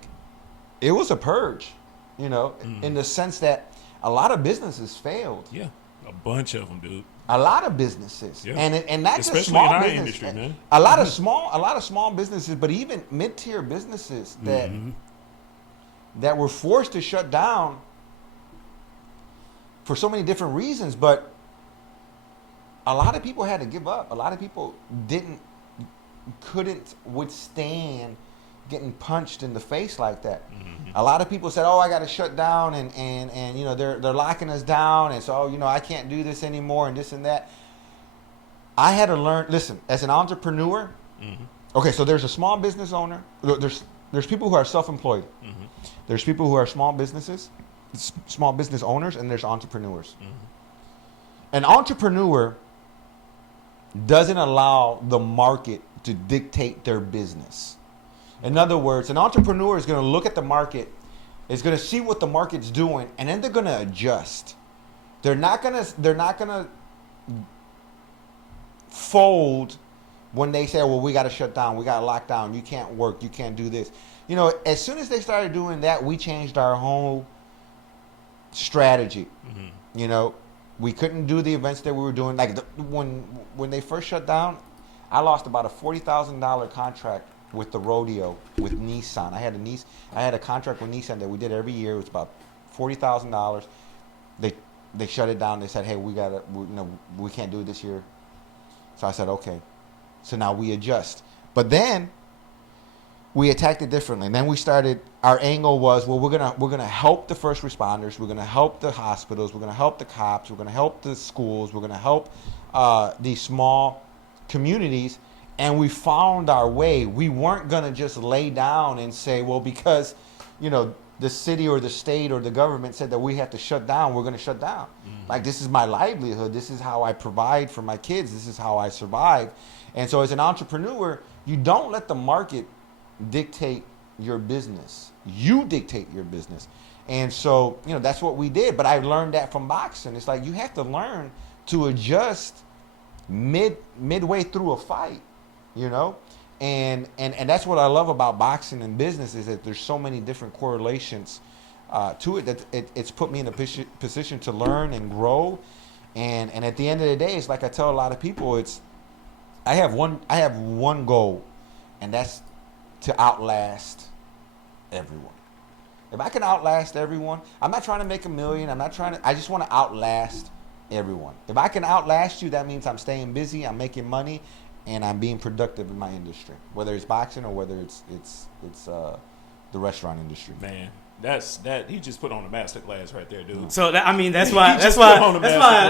it was a purge, you know, in the sense that a lot of businesses failed. Yeah, a bunch of them, dude. A lot of businesses, Yeah. and not Especially just small in our business. industry, man. A lot of small businesses, but even mid-tier businesses that were forced to shut down for so many different reasons. But a lot of people had to give up. A lot of people couldn't withstand getting punched in the face like that. A lot of people said, "Oh, I got to shut down," and you know, they're locking us down, and so, oh, you know, I can't do this anymore, and this and that. I had to learn. Listen, as an entrepreneur, okay, so there's a small business owner. There's people who are self-employed. There's people who are small business owners, and there's entrepreneurs. An entrepreneur doesn't allow the market to dictate their business. In other words, an entrepreneur is going to look at the market, is going to see what the market's doing, and then they're going to adjust. They're not going to fold when they say, well, we got to shut down, we got to lock down, you can't work, you can't do this. You know, as soon as they started doing that, we changed our whole strategy. You know, we couldn't do the events that we were doing. Like when they first shut down, I lost about a $40,000 contract with the rodeo with Nissan. I had a contract with Nissan that we did every year. It was about $40,000. They shut it down. They said, hey, we can't do it this year. So I said, okay. So now we adjust. But then we attacked it differently. And then we started, our angle was, well, we're gonna help the first responders, we're gonna help the hospitals, we're gonna help the cops, we're gonna help the schools, we're gonna help these small communities. And we found our way. We weren't gonna just lay down and say, well, because, you know, the city or the state or the government said that we have to shut down, we're gonna shut down. Like, this is my livelihood, this is how I provide for my kids, this is how I survive. And so as an entrepreneur, you don't let the market dictate your business. You dictate your business. And so, you know, that's what we did. But I learned that from boxing. It's like you have to learn to adjust midway through a fight, you know? And that's what I love about boxing and business, is that there's so many different correlations to it, that it's put me in a position to learn and grow. And at the end of the day, it's like I tell a lot of people, I have one goal, and that's to outlast everyone. If I can outlast everyone, I'm not trying to make $1 million. I just want to outlast everyone. If I can outlast you, that means I'm staying busy, I'm making money, and I'm being productive in my industry, whether it's boxing or whether it's the restaurant industry. Man, he just put on a masterclass right there, dude. So that's why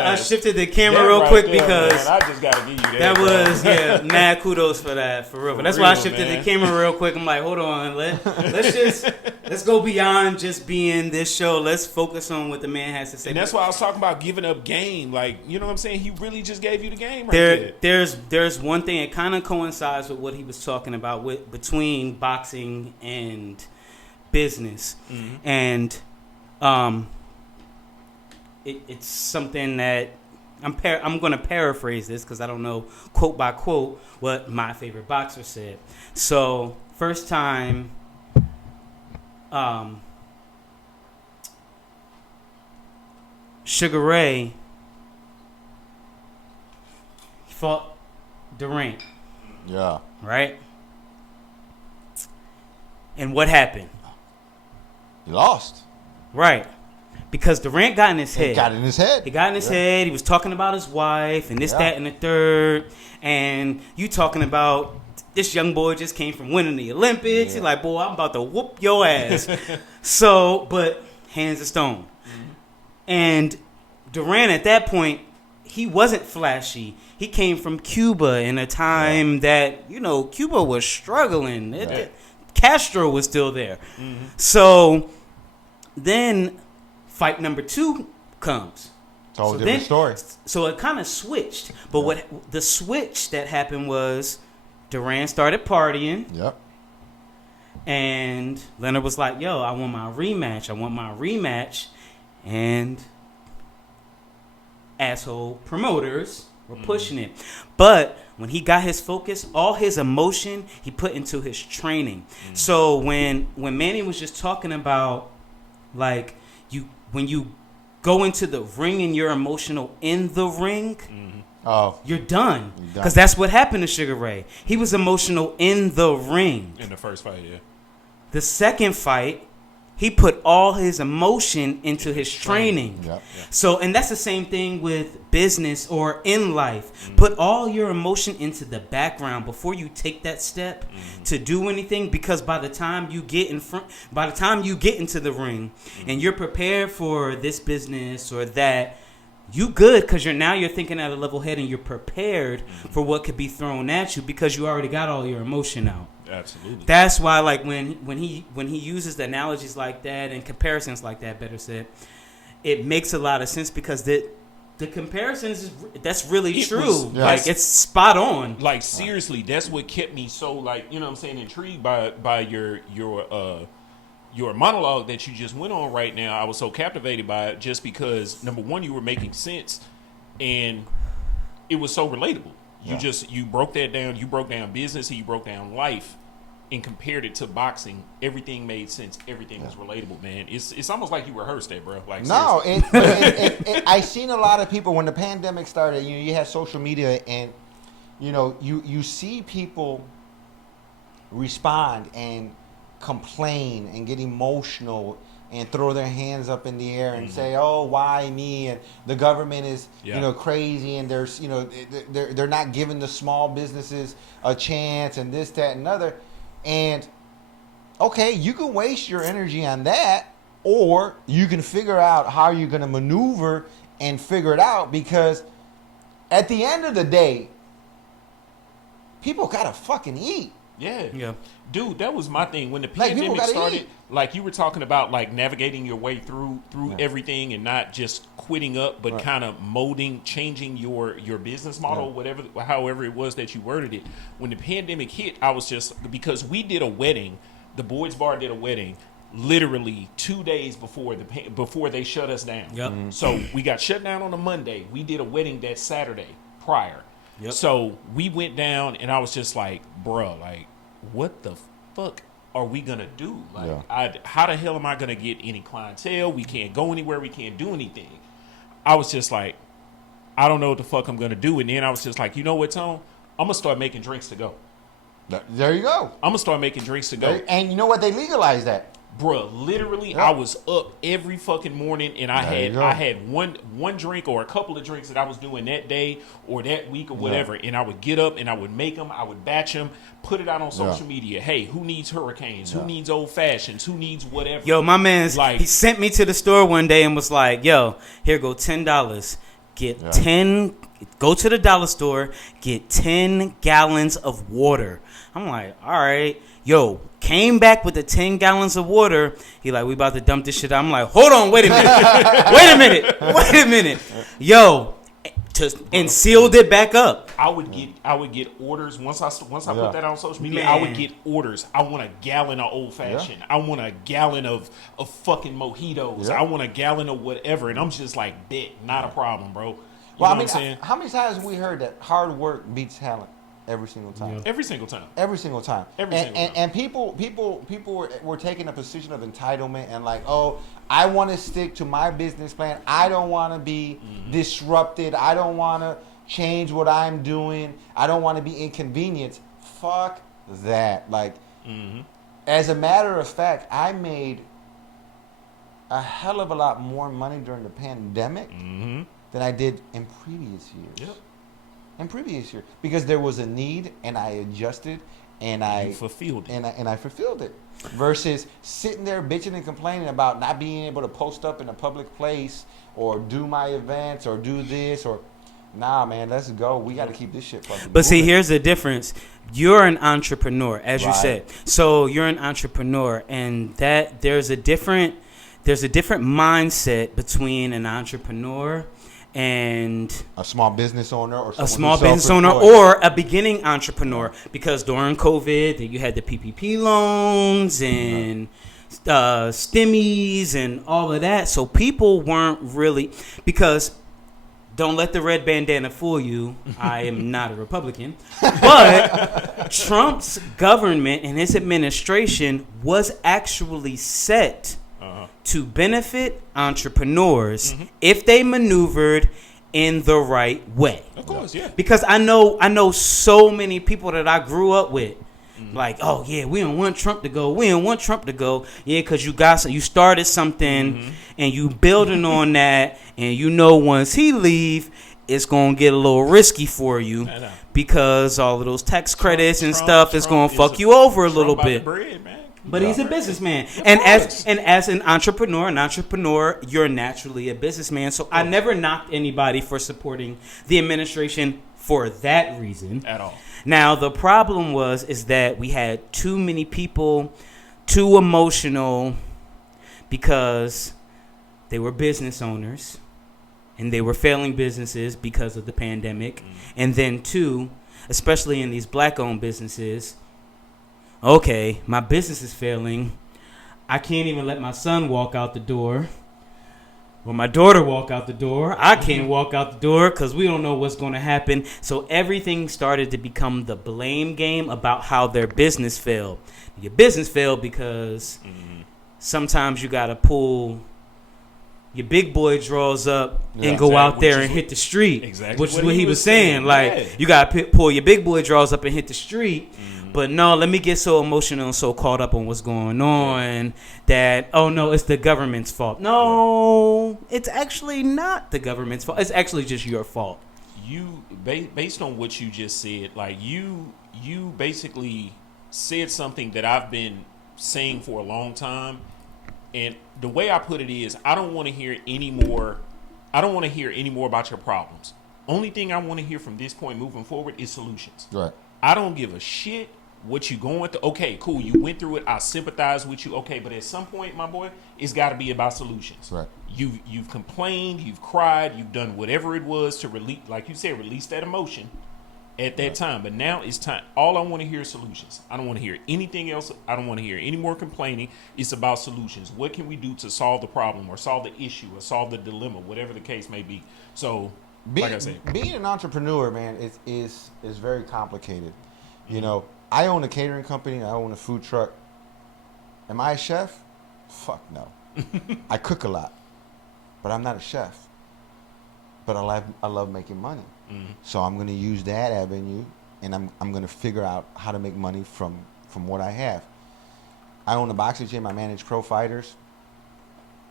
I shifted the camera real quick, because man, I just gotta give you that bro. was mad kudos for that, for real. But that's why I shifted the camera real quick. I'm like, hold on, let's go beyond just being this show. Let's focus on what the man has to say. And that's why I was talking about giving up game. Like, you know what I'm saying? He really just gave you the game right there. There's one thing, it kind of coincides with what he was talking about between boxing and business. And it's something that I'm going to paraphrase this because I don't know quote by quote what my favorite boxer said. So first time, Sugar Ray fought Durant, Yeah. right? And what happened? He lost. Right. Because Durant got in his head. He got in his head. He got in his head. He was talking about his wife and this, that, and the third. And you talking about this young boy just came from winning the Olympics. He's like, boy, I'm about to whoop your ass. So, but hands of stone. And Durant at that point, he wasn't flashy. He came from Cuba in a time that, Cuba was struggling. Castro was still there. So then fight number 2 comes. It's a whole different story. So it kind of switched. But what the switch that happened was Durant started partying. Yep. And Leonard was like, yo, I want my rematch. And asshole promoters were pushing it. But when he got his focus, all his emotion he put into his training. So when Manny was just talking about like when you go into the ring and you're emotional in the ring, you're done. Because that's what happened to Sugar Ray. He was emotional in the ring. In the first fight, yeah. The second fight, he put all his emotion into his training. Yep. So, and that's the same thing with business or in life. Put all your emotion into the background before you take that step to do anything. Because by the time you get into the ring and you're prepared for this business or that, you good because you're thinking at a level head and you're prepared for what could be thrown at you because you already got all your emotion out. Absolutely. That's why, like when he uses the analogies like that and comparisons like that, better said, it makes a lot of sense because the comparisons that's really true. Like it's spot on. Like seriously, that's what kept me so intrigued by your monologue that you just went on right now. I was so captivated by it just because number one, you were making sense and it was so relatable. You broke that down. You broke down business and you broke down life and compared it to boxing. Everything made sense. Everything was relatable, man. It's almost like you rehearsed that, bro. Like no, I seen a lot of people when the pandemic started. You had social media, and you see people respond and complain and get emotional and throw their hands up in the air and say, "Oh, why me?" And the government is, crazy, and there's, they're not giving the small businesses a chance, and this, that, and other. And okay, you can waste your energy on that, or you can figure out how you're going to maneuver and figure it out. Because at the end of the day, people gotta fucking eat. Yeah. Dude, that was my thing. When the pandemic started, like you were talking about like navigating your way through everything and not just quitting up, but kind of changing your business model, however it was that you worded it. When the pandemic hit, I was just, because we did a wedding, the Boyd's Bar did a wedding literally 2 days before they shut us down. Yep. So we got shut down on a Monday. We did a wedding that Saturday prior. Yep. So we went down and I was just like, bruh, like, what the fuck are we gonna do? Like, how the hell am I gonna get any clientele? We can't go anywhere. We can't do anything. I was just like, I don't know what the fuck I'm gonna do. And then I was just like, you know what, Tone? I'm gonna start making drinks to go. There you go. I'm gonna start making drinks to go. And you know what? They legalized that. Bruh, literally, I was up every fucking morning, and I had one drink or a couple of drinks that I was doing that day or that week or whatever, and I would get up and I would make them, I would batch them, put it out on social media. Hey, who needs hurricanes? Who needs old fashions? Who needs whatever? Yo, my man's he sent me to the store one day and was like, "Yo, here go $10. Get 10. Go to the dollar store, get 10 gallons of water." I'm like, all right. Yo, came back with the 10 gallons of water. He like, we about to dump this shit out. I'm like, hold on, wait a minute. Yo, and sealed it back up. I would get orders once I put that on social media. Man. I would get orders. I want a gallon of old fashioned. I want a gallon of fucking mojitos. Yeah. I want a gallon of whatever, and I'm just like, bet, not a problem, bro. You Well, know I mean, what I'm saying? how many times have we heard that hard work beats talent every single time? Yeah. Every single time. Every single time. Every single time. And people were taking a position of entitlement and like, oh, I want to stick to my business plan. I don't want to be disrupted. I don't want to change what I'm doing. I don't want to be inconvenienced. Fuck that. Like, as a matter of fact, I made a hell of a lot more money during the pandemic than I did in previous years. Yep. In previous years, because there was a need and I adjusted and I fulfilled it. and I fulfilled it. Versus sitting there bitching and complaining about not being able to post up in a public place or do my events or do this or nah, man, let's go. We got to keep this shit fucking But see, moving. here's the difference. You're an entrepreneur, as you Right. said. So you're an entrepreneur, and that there's a different mindset between an entrepreneur and a small business owner or a someone small who's business owner self-employed. or a beginning entrepreneur, because during COVID you had the PPP loans and stimmies and all of that, so people weren't really, because don't let the red bandana fool you, I am not a Republican, but Trump's government and his administration was actually set to benefit entrepreneurs if they maneuvered in the right way. Of course, yeah. Because I know so many people that I grew up with, like, oh yeah, we don't want Trump to go. We don't want Trump to go. Yeah, because you started something and you building on that, and you know once he leave, it's gonna get a little risky for you I know. because all of those tax credits and Trump stuff is gonna fuck you over a little bit. Bread, man. But he's a businessman, Of and course. as an entrepreneur, you're naturally a businessman. So I never knocked anybody for supporting the administration for that reason At all. Now the problem is that we had too many people, too emotional, because they were business owners, and they were failing businesses because of the pandemic, and then two, especially in these black-owned businesses. Okay, my business is failing. I can't even let my son walk out the door. Or my daughter walk out the door. I can't walk out the door because we don't know what's going to happen. So everything started to become the blame game about how their business failed. Your business failed because sometimes you got to pull your big boy drawers up and go out there and hit the street. Exactly Which is what he was saying. Yeah. Like, you got to pull your big boy drawers up and hit the street. But no, let me get so emotional and so caught up on what's going on that, oh no, it's the government's fault. No, it's actually not the government's fault. It's actually just your fault. You, based on what you just said, like you basically said something that I've been saying for a long time. And the way I put it is, I don't want to hear any more about your problems. Only thing I want to hear from this point moving forward is solutions. Right. I don't give a shit what you going through. Okay, cool. You went through it. I sympathize with you. Okay, but at some point, my boy, it's got to be about solutions. Right. You've complained. You've cried. You've done whatever it was to release, like you said, release that emotion at that time. But now it's time. All I want to hear is solutions. I don't want to hear anything else. I don't want to hear any more complaining. It's about solutions. What can we do to solve the problem or solve the issue or solve the dilemma, whatever the case may be? So, like I said, being an entrepreneur, man, is very complicated. You know, I own a catering company. I own a food truck. Am I a chef? Fuck no. I cook a lot, but I'm not a chef. But I love making money. So I'm going to use that avenue, and I'm going to figure out how to make money from what I have. I own a boxing gym. I manage pro fighters.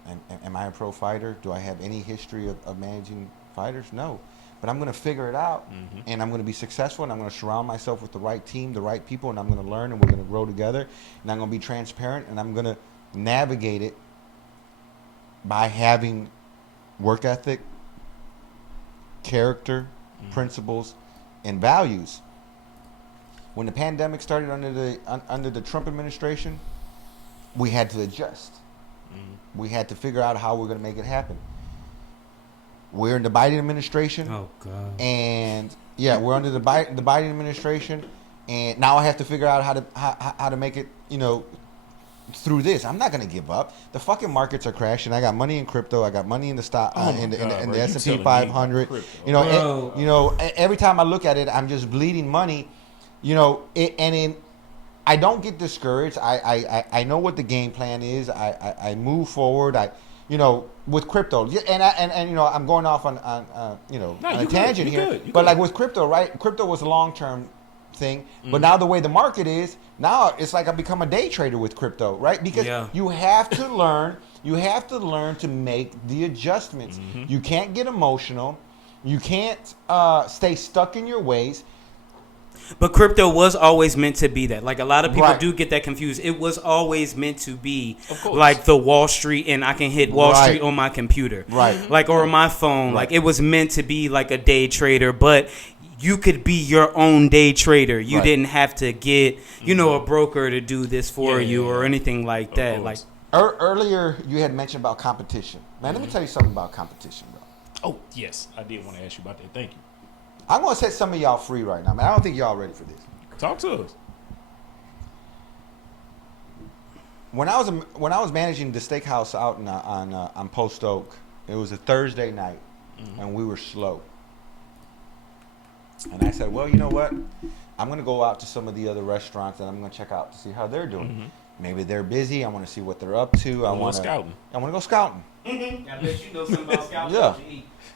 And am I a pro fighter? Do I have any history of managing fighters? No. But I'm going to figure it out, and I'm going to be successful, and I'm going to surround myself with the right team, the right people, and I'm going to learn, and we're going to grow together, and I'm going to be transparent, and I'm going to navigate it by having work ethic, character, principles, and values. When the pandemic started under the Trump administration, we had to adjust. We had to figure out how we're going to make it happen. We're in the Biden administration. Oh God! And Yeah, we're under the Biden administration, and now I have to figure out how to make it, through this. I'm not gonna give up. The fucking markets are crashing. I got money in crypto. I got money in the stock in the S&P 500. Every time I look at it, I'm just bleeding money. I don't get discouraged. I know what the game plan is. I move forward. With crypto, and I'm going off on a tangent here. But like with crypto, right? Crypto was a long term thing, but now the way the market is, now it's like I become a day trader with crypto, right? Because you have to learn. You have to learn to make the adjustments. You can't get emotional. You can't stay stuck in your ways. But crypto was always meant to be that. Like a lot of people do get that confused. It was always meant to be like the Wall Street, and I can hit Wall Street on my computer, like or my phone. Like it was meant to be like a day trader, but you could be your own day trader. You didn't have to get a broker to do this for you or anything like that. Like earlier, you had mentioned about competition. Man, let me tell you something about competition, bro. Oh yes, I did want to ask you about that. Thank you. I'm gonna set some of y'all free right now, man. I don't think y'all ready for this. Talk to us. When I was managing the steakhouse out on Post Oak, it was a Thursday night, and we were slow. And I said, well, you know what? I'm gonna go out to some of the other restaurants and I'm gonna check out to see how they're doing. Maybe they're busy. I want to see what they're up to. I want to go scouting. I bet you know something about scouting. Yeah.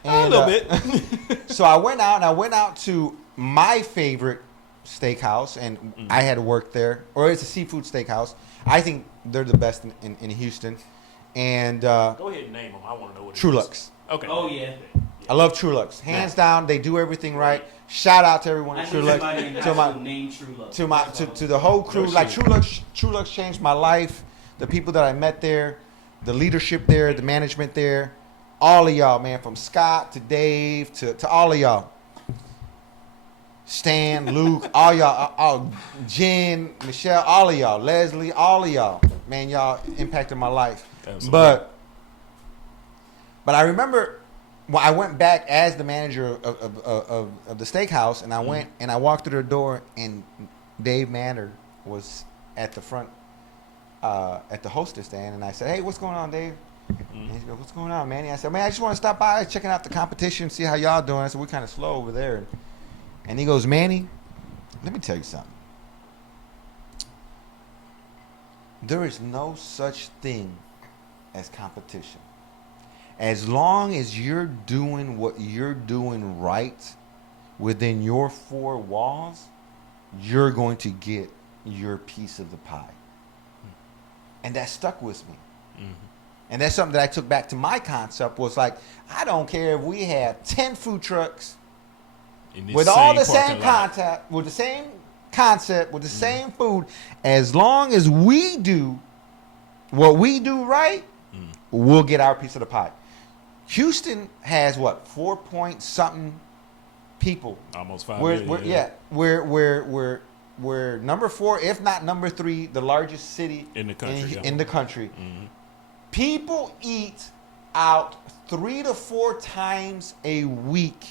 And, a little bit. So I went out to my favorite steakhouse, and I had worked there. Or it's a seafood steakhouse. I think they're the best in Houston. And go ahead and name them. I want to know what True it is. Lux. Okay. Oh yeah. I love True Lux. Hands down, they do everything right. Shout out to everyone at True Lux. To the whole crew. Like True Lux changed my life. The people that I met there, the leadership there, the management there. All of y'all, man, from Scott to Dave to all of y'all. Stan, Luke, all y'all, Jen, Michelle, all of y'all, Leslie, all of y'all. Man, y'all impacted my life. Absolutely. But I remember when I went back as the manager of the steakhouse, and I went and I walked through the door, and Dave Manner was at the front, at the hostess stand, and I said, hey, what's going on, Dave? And he goes, what's going on, Manny? I said, man, I just want to stop by, checking out the competition, see how y'all doing. I said, we're kind of slow over there. And he goes, Manny, let me tell you something. There is no such thing as competition. As long as you're doing what you're doing right within your four walls, you're going to get your piece of the pie. And that stuck with me. And that's something that I took back to my concept, was like, I don't care if we have 10 food trucks with all the same concept, with the same concept, with the same food. As long as we do what we do right, we'll get our piece of the pie. Houston has what, 4 point something people? Almost 5 million. We're number 4, if not number 3, the largest city in the country. In the country. People eat out 3 to 4 times a week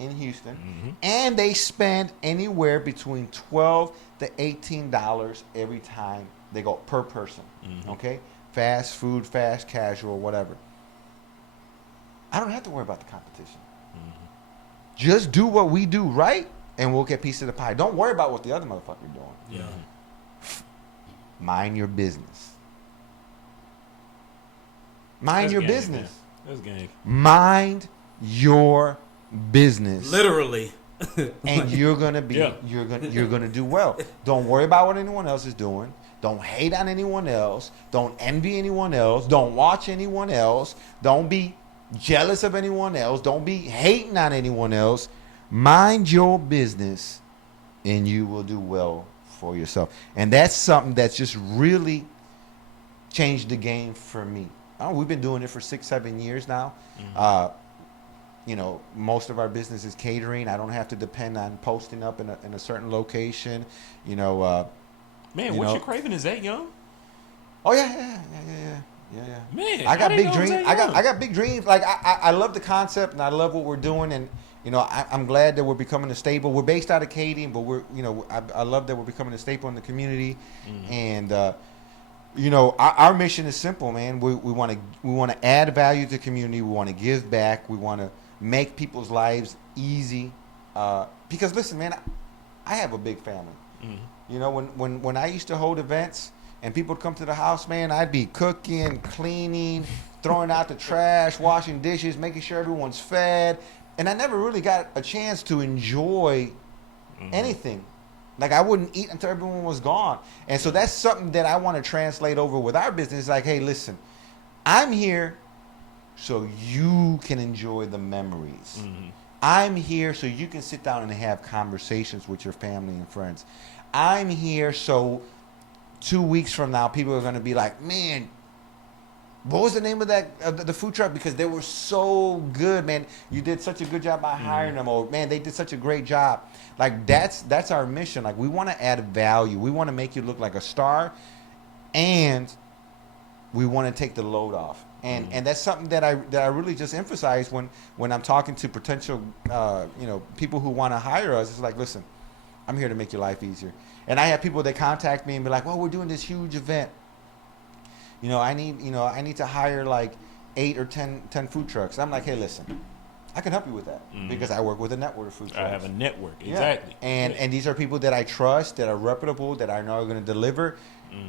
in Houston, and they spend anywhere between $12 to $18 every time they go per person. Okay, fast food, fast casual, whatever. I don't have to worry about the competition. Just do what we do right, and we'll get a piece of the pie. Don't worry about what the other motherfucker doing. Yeah. Mind your business. Mind your business. That's gang. Mind your business. Literally. And you're gonna be you're gonna do well. Don't worry about what anyone else is doing. Don't hate on anyone else. Don't envy anyone else. Don't watch anyone else. Don't be jealous of anyone else. Don't be hating on anyone else. Mind your business, and you will do well for yourself. And that's something that's just really changed the game for me. We've been doing it for 6-7 years now. Most of our business is catering. I don't have to depend on posting up in a certain location. Man, WhatCha Cravin is that young? Oh yeah. Man, I got big dreams. I got big dreams. Like I love the concept, and I love what we're doing, I'm glad that we're becoming a staple. We're based out of Katy, but I love that we're becoming a staple in the community. And our mission is simple, man. We want to add value to the community. We want to give back. We want to make people's lives easy. Because listen, man, I have a big family. When I used to hold events and people would come to the house, man, I'd be cooking, cleaning, throwing out the trash, washing dishes, making sure everyone's fed. And I never really got a chance to enjoy anything. Like, I wouldn't eat until everyone was gone. And so that's something that I want to translate over with our business. Like, hey, listen, I'm here so you can enjoy the memories. I'm here so you can sit down and have conversations with your family and friends. I'm here so 2 weeks from now, people are going to be like, man, what was the name of the food truck? Because they were so good, man. You did such a good job by hiring them. Or, man, they did such a great job. Like, that's our mission. Like, we want to add value. We want to make you look like a star. And we want to take the load off. And that's something that I really just emphasize when I'm talking to potential people who want to hire us. It's like, listen, I'm here to make your life easier. And I have people that contact me and be like, well, we're doing this huge event. I need to hire like 8 or 10 food trucks. I'm like, hey, listen, I can help you with that because I work with a network of food trucks. I have a network, exactly. Yeah. And these are people that I trust, that are reputable, that I know are going to deliver.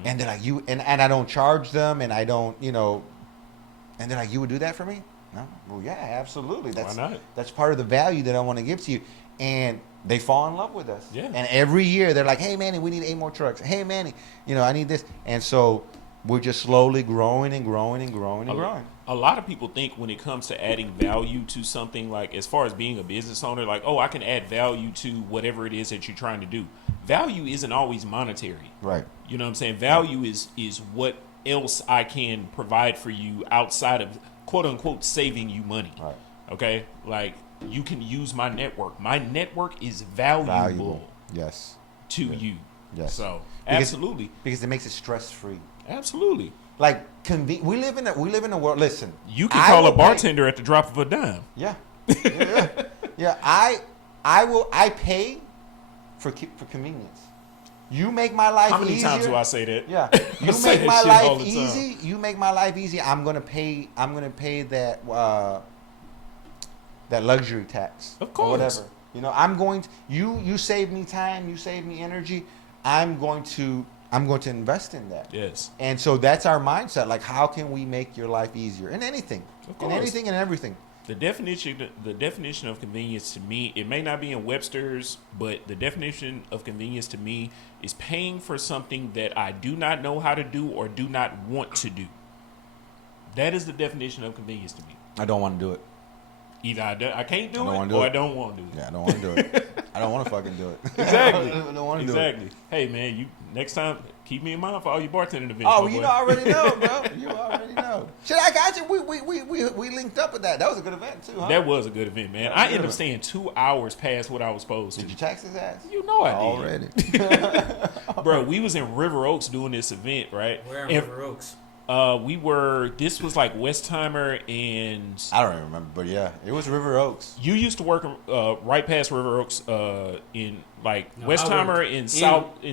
And they're like, and I don't charge them, and I don't, and they're like, you would do that for me? No. Well, yeah, absolutely. Why not? That's part of the value that I want to give to you. And they fall in love with us. Yeah. And every year they're like, hey, Manny, we need 8 more trucks. Hey, Manny, I need this. And so we're just slowly growing and growing and growing and growing. A lot of people think when it comes to adding value to something, like as far as being a business owner, like, oh, I can add value to whatever it is that you're trying to do. Value isn't always monetary. Right. You know what I'm saying? Value is what else I can provide for you outside of, quote unquote, saving you money. Right. Okay? Like, you can use my network. My network is valuable. Yes. To you. Yes. So, absolutely. Because it makes it stress-free. Absolutely. Like, we live in a world. Listen, you can call a bartender at the drop of a dime. Yeah. Yeah. I pay for convenience. You make my life easier. How many times do I say that? Yeah. You make my life easy. You make my life easy. I'm gonna pay that that luxury tax. Of course. Or whatever. I'm going to. You save me time. You save me energy. I'm going to invest in that. Yes. And so that's our mindset. Like, how can we make your life easier in anything? Of course. In anything and everything. The definition of convenience to me, it may not be in Webster's, but the definition of convenience to me is paying for something that I do not know how to do or do not want to do. That is the definition of convenience to me. I don't want to do it. Either I can't do it or I don't want to do it. Yeah, I don't want to do it. I don't want to fucking do it. Exactly. I don't want to do it. Exactly. Hey, man, you next time keep me in mind for all your bartending events. Oh, you already know, bro. You already know. Shit, I got you. We linked up with that. That was a good event too, huh? That was a good event, man. I ended up staying 2 hours past what I was supposed to. Did you tax his ass? You know I did. Already. Bro, we was in River Oaks doing this event, right? Where in River Oaks? This was like Westheimer and... I don't even remember, but yeah, it was River Oaks. You used to work right past River Oaks in like Westheimer and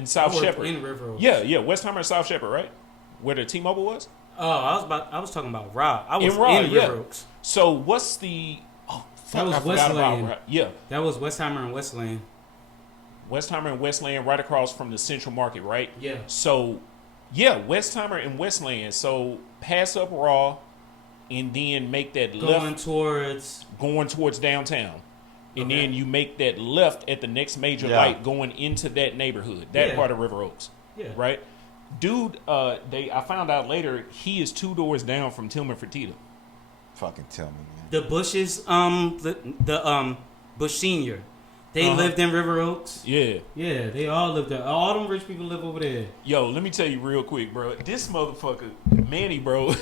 South Shepherd. In River Oaks. Yeah, Westheimer and South Shepherd, right? Where the T-Mobile was? Oh, I was talking about Rob. I was in River Oaks. So what's the... Oh, fuck, that was Westland. Yeah. That was Westheimer and Westland. Westheimer and Westland right across from the Central Market, right? Yeah. So... Yeah, Westheimer and Westland. So pass up Raw, and then make that left going towards downtown, and then you make that left at the next major light going into that neighborhood, that part of River Oaks. Yeah. Right, dude. I found out later he is 2 doors down from Tillman Fertitta. Fucking Tillman, man. The Bushes, the Bush Senior. They lived in River Oaks. Yeah. Yeah, they all lived there. All them rich people live over there. Yo, let me tell you real quick, bro. This motherfucker, Manny, bro.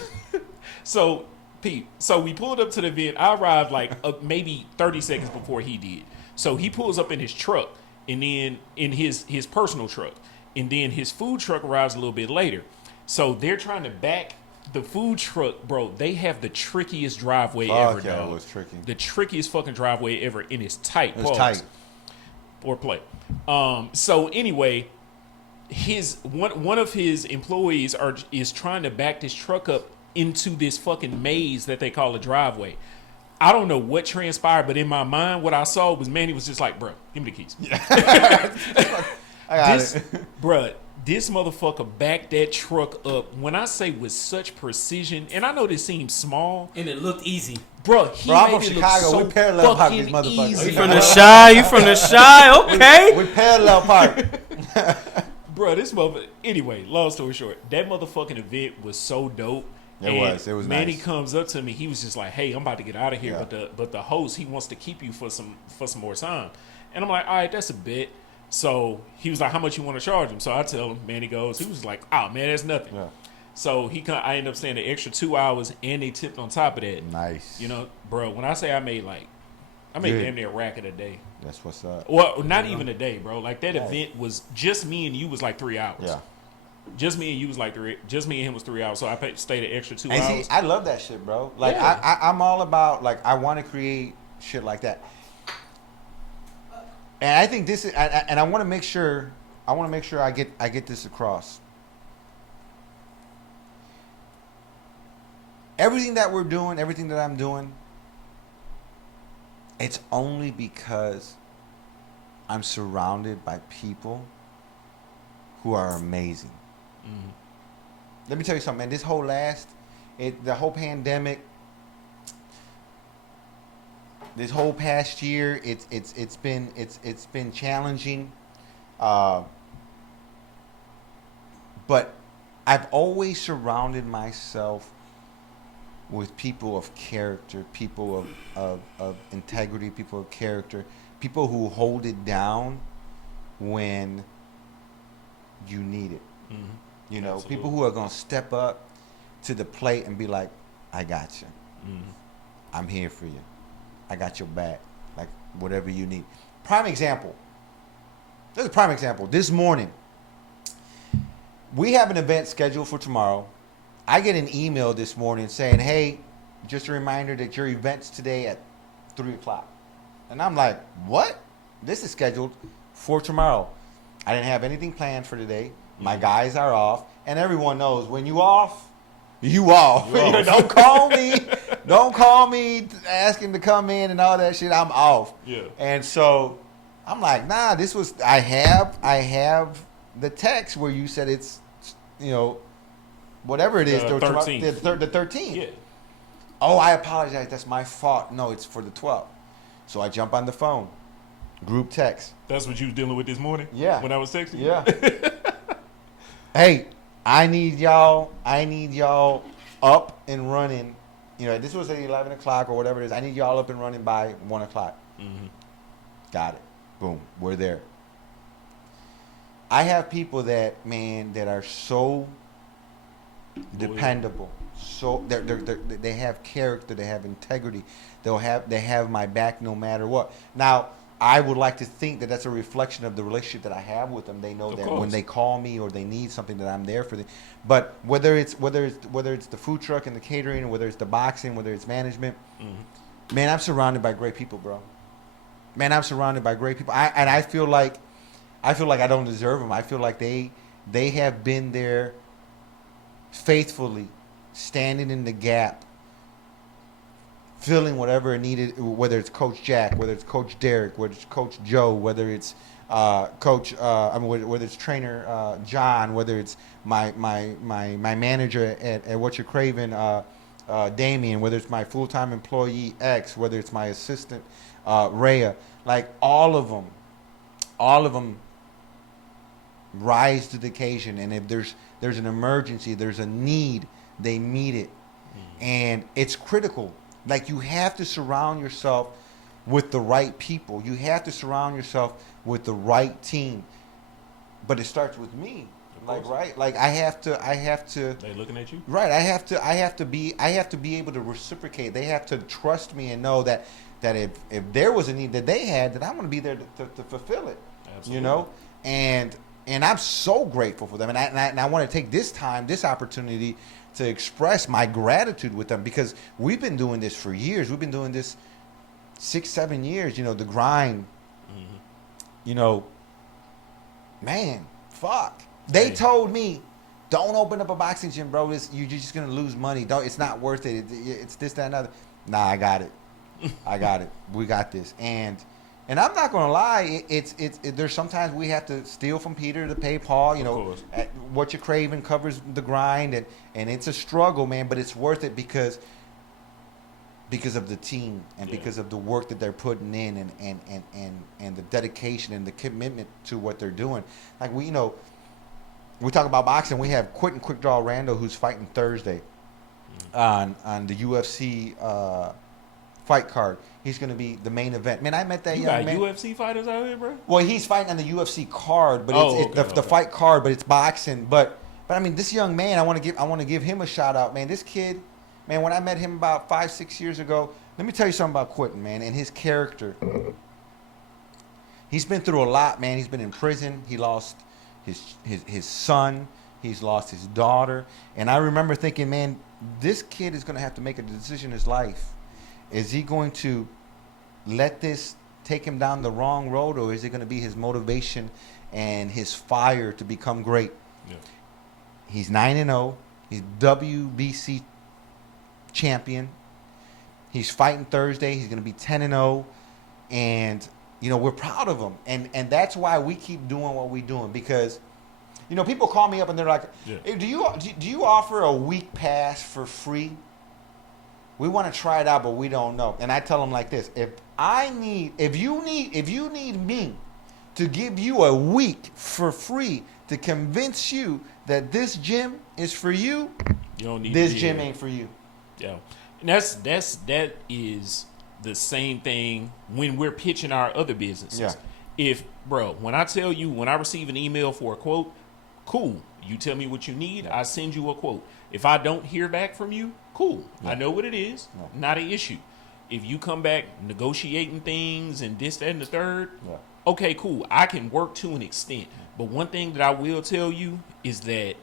So, Pete, we pulled up to the event. I arrived like maybe 30 seconds before he did. So he pulls up in his truck, and then in his personal truck. And then his food truck arrives a little bit later. So they're trying to back The food truck, bro, they have the trickiest driveway Fuck ever, yeah, dog. it was tricky. The trickiest fucking driveway ever, and it's tight. It was tight. Or play. So anyway, one of his employees is trying to back this truck up into this fucking maze that they call a driveway. I don't know what transpired, but in my mind, what I saw was Manny was just like, bro, give me the keys. I got it. Bruh, this motherfucker backed that truck up, when I say with such precision, and I know this seems small, And it looked easy. bruh, he Bro, I'm made from it Chicago. look so We parallel park these fucking motherfuckers. easy. You from the Shy? You from the Shy? Okay. We parallel park. Bruh, this motherfucker, anyway, long story short, that motherfucking event was so dope. It was Manny nice. comes up to me, he was just like, hey, I'm about to get out of here, Yeah. but the host, he wants to keep you for some more time. And I'm like, all right, that's a bit. So he was like, how much you want to charge him? So I tell him, Manny goes, he was like, oh man, that's nothing. Yeah. So I ended up staying an extra 2 hours, and they tipped on top of that. Nice. You know, bro, when I say I made Good. damn near a rack in a day. That's what's up. Well, not even a day, bro. Like that event was just me and you was like 3 hours. Yeah. Just me and you was like just me and him was 3 hours. So I stayed an extra 2 And hours. see, I love that shit, bro. Like Yeah. I'm all about, like, I want to create shit like that. And I think this is, and I want to make sure, I get this across. Everything that we're doing, everything that I'm doing, it's only because I'm surrounded by people who are amazing. Let me tell you something, man. This whole the whole pandemic, this whole past year, it's been challenging, but I've always surrounded myself with people of character, people of integrity, people of character, people who hold it down when you need it. Mhm. You know, Absolutely. people who are gonna step up to the plate and be like, "I got you. Mhm. I'm here for you. I got your back. Like whatever you need." Prime example. This is a prime example. This morning, we have an event scheduled for tomorrow. I get an email this morning saying, "Hey, just a reminder that your event's today at 3:00." And I'm like, "What? This is scheduled for tomorrow." I didn't have anything planned for today. My guys are off, and everyone knows when you off, you off. You off. Don't call me. Don't call me asking to come in and all that shit. I'm off. Yeah. And so I'm like, nah, this was I have the text where you said it's, you know, whatever it is, The 13th. the 13th. Yeah. Oh, I apologize. That's my fault. No, it's for the 12th. So I jump on the phone, group text. That's what you was dealing with this morning? Yeah. When I was texting you? Yeah. Hey, I need y'all up and running. You know, this was at 11 o'clock or whatever it is. I need y'all up and running by 1 o'clock. Mhm. Got it. Boom. We're there. I have people that are so dependable. So they have character. They have integrity. They have my back no matter what. Now, I would like to think that that's a reflection of the relationship that I have with them. They know Of that course. when they call me or they need something, that I'm there for them. But whether it's the food truck and the catering, or whether it's the boxing, whether it's management, man, I'm surrounded by great people, bro. Man, I'm surrounded by great people. I feel like I don't deserve them. I feel like they have been there faithfully, standing in the gap, filling whatever it needed, whether it's Coach Jack, whether it's Coach Derek, whether it's Coach Joe, whether it's whether it's trainer John, whether it's my manager at WhatCha Cravin, Damien, whether it's my full-time employee X, whether it's my assistant Rhea, like all of them rise to the occasion, and if there's an emergency, there's a need, they meet it. And it's critical. Like, you have to surround yourself with the right people. You have to surround yourself with the right team. But it starts with me. Like, right? Like, I have to They looking at you? right, I have to be able to reciprocate. They have to trust me and know that if there was a need that they had, that I'm going to be there to fulfill it. Absolutely. You know? And And I'm so grateful for them. And I want to take this opportunity to express my gratitude with them, because we've been doing this for years. We've been doing this 6-7 years, the grind. Man, fuck. They told me, don't open up a boxing gym, bro. You're just going to lose money. It's not worth it. It's this, that, and other. Nah, I got it. We got this. And I'm not going to lie. There's sometimes we have to steal from Peter to pay Paul. WhatCha Cravin covers the grind, and it's a struggle, man. But it's worth it because of the team and because of the work that they're putting in, and the dedication and the commitment to what they're doing. Like we talk about boxing. We have Quentin Quick Draw Rando, who's fighting Thursday on the UFC fight card. He's going to be the main event. Man, I met that young man. UFC fighters out here, bro? Well, he's fighting on the UFC card, but the fight card, but it's boxing. But I mean, this young man, I want to give him a shout out, man. This kid, man, when I met him about 5-6 years ago, let me tell you something about Quentin, man, and his character. He's been through a lot, man. He's been in prison. He lost his son. He's lost his daughter. And I remember thinking, man, this kid is going to have to make a decision in his life. Is he going to let this take him down the wrong road, or is it going to be his motivation and his fire to become great? Yeah. He's 9-0. He's WBC champion. He's fighting Thursday. He's going to be 10-0. And, we're proud of him. And that's why we keep doing what we're doing, because, people call me up and they're like, hey, do you offer a week pass for free? We want to try it out, but we don't know. And I tell them like this: if you need me to give you a week for free to convince you that this gym is for you, this gym ain't for you. Yeah, and that is the same thing when we're pitching our other businesses. Yeah. When I receive an email for a quote, cool. You tell me what you need, I send you a quote. If I don't hear back from you, cool. Yeah. I know what it is. Yeah. Not an issue. If you come back negotiating things and this, that, and the third, okay, cool. I can work to an extent. But one thing that I will tell you is that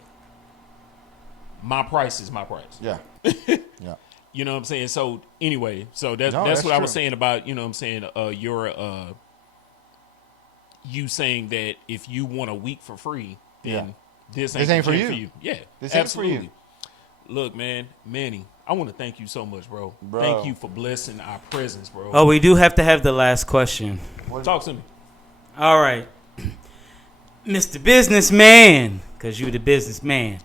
my price is my price. Yeah. Yeah. You know what I'm saying? So anyway, that's what true. I was saying about, you saying that if you want a week for free, then this ain't for you. Yeah, this absolutely. Ain't for you. Look, man, Manny, I want to thank you so much, bro. Thank you for blessing our presence, bro. Oh, we do have to have the last question. Talk to me. All right. Mr. Businessman, because you the businessman.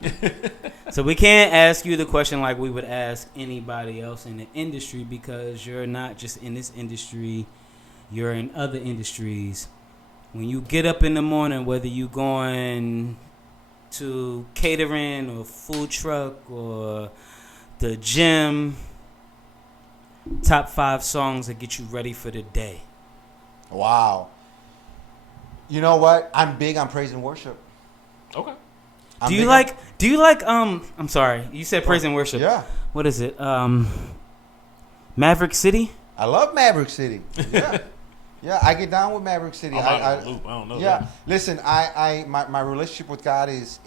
So we can't ask you the question like we would ask anybody else in the industry, because you're not just in this industry, you're in other industries. When you get up in the morning, whether you going to catering or food truck or the gym, top 5 songs that get you ready for the day. Wow. You know what? I'm big on praise and worship. Okay. Do you like I'm sorry, you said praise and worship. Yeah. What is it? Maverick City? I love Maverick City. Yeah. Yeah, I get down with Maverick City. I don't know. Yeah, listen, my relationship with God is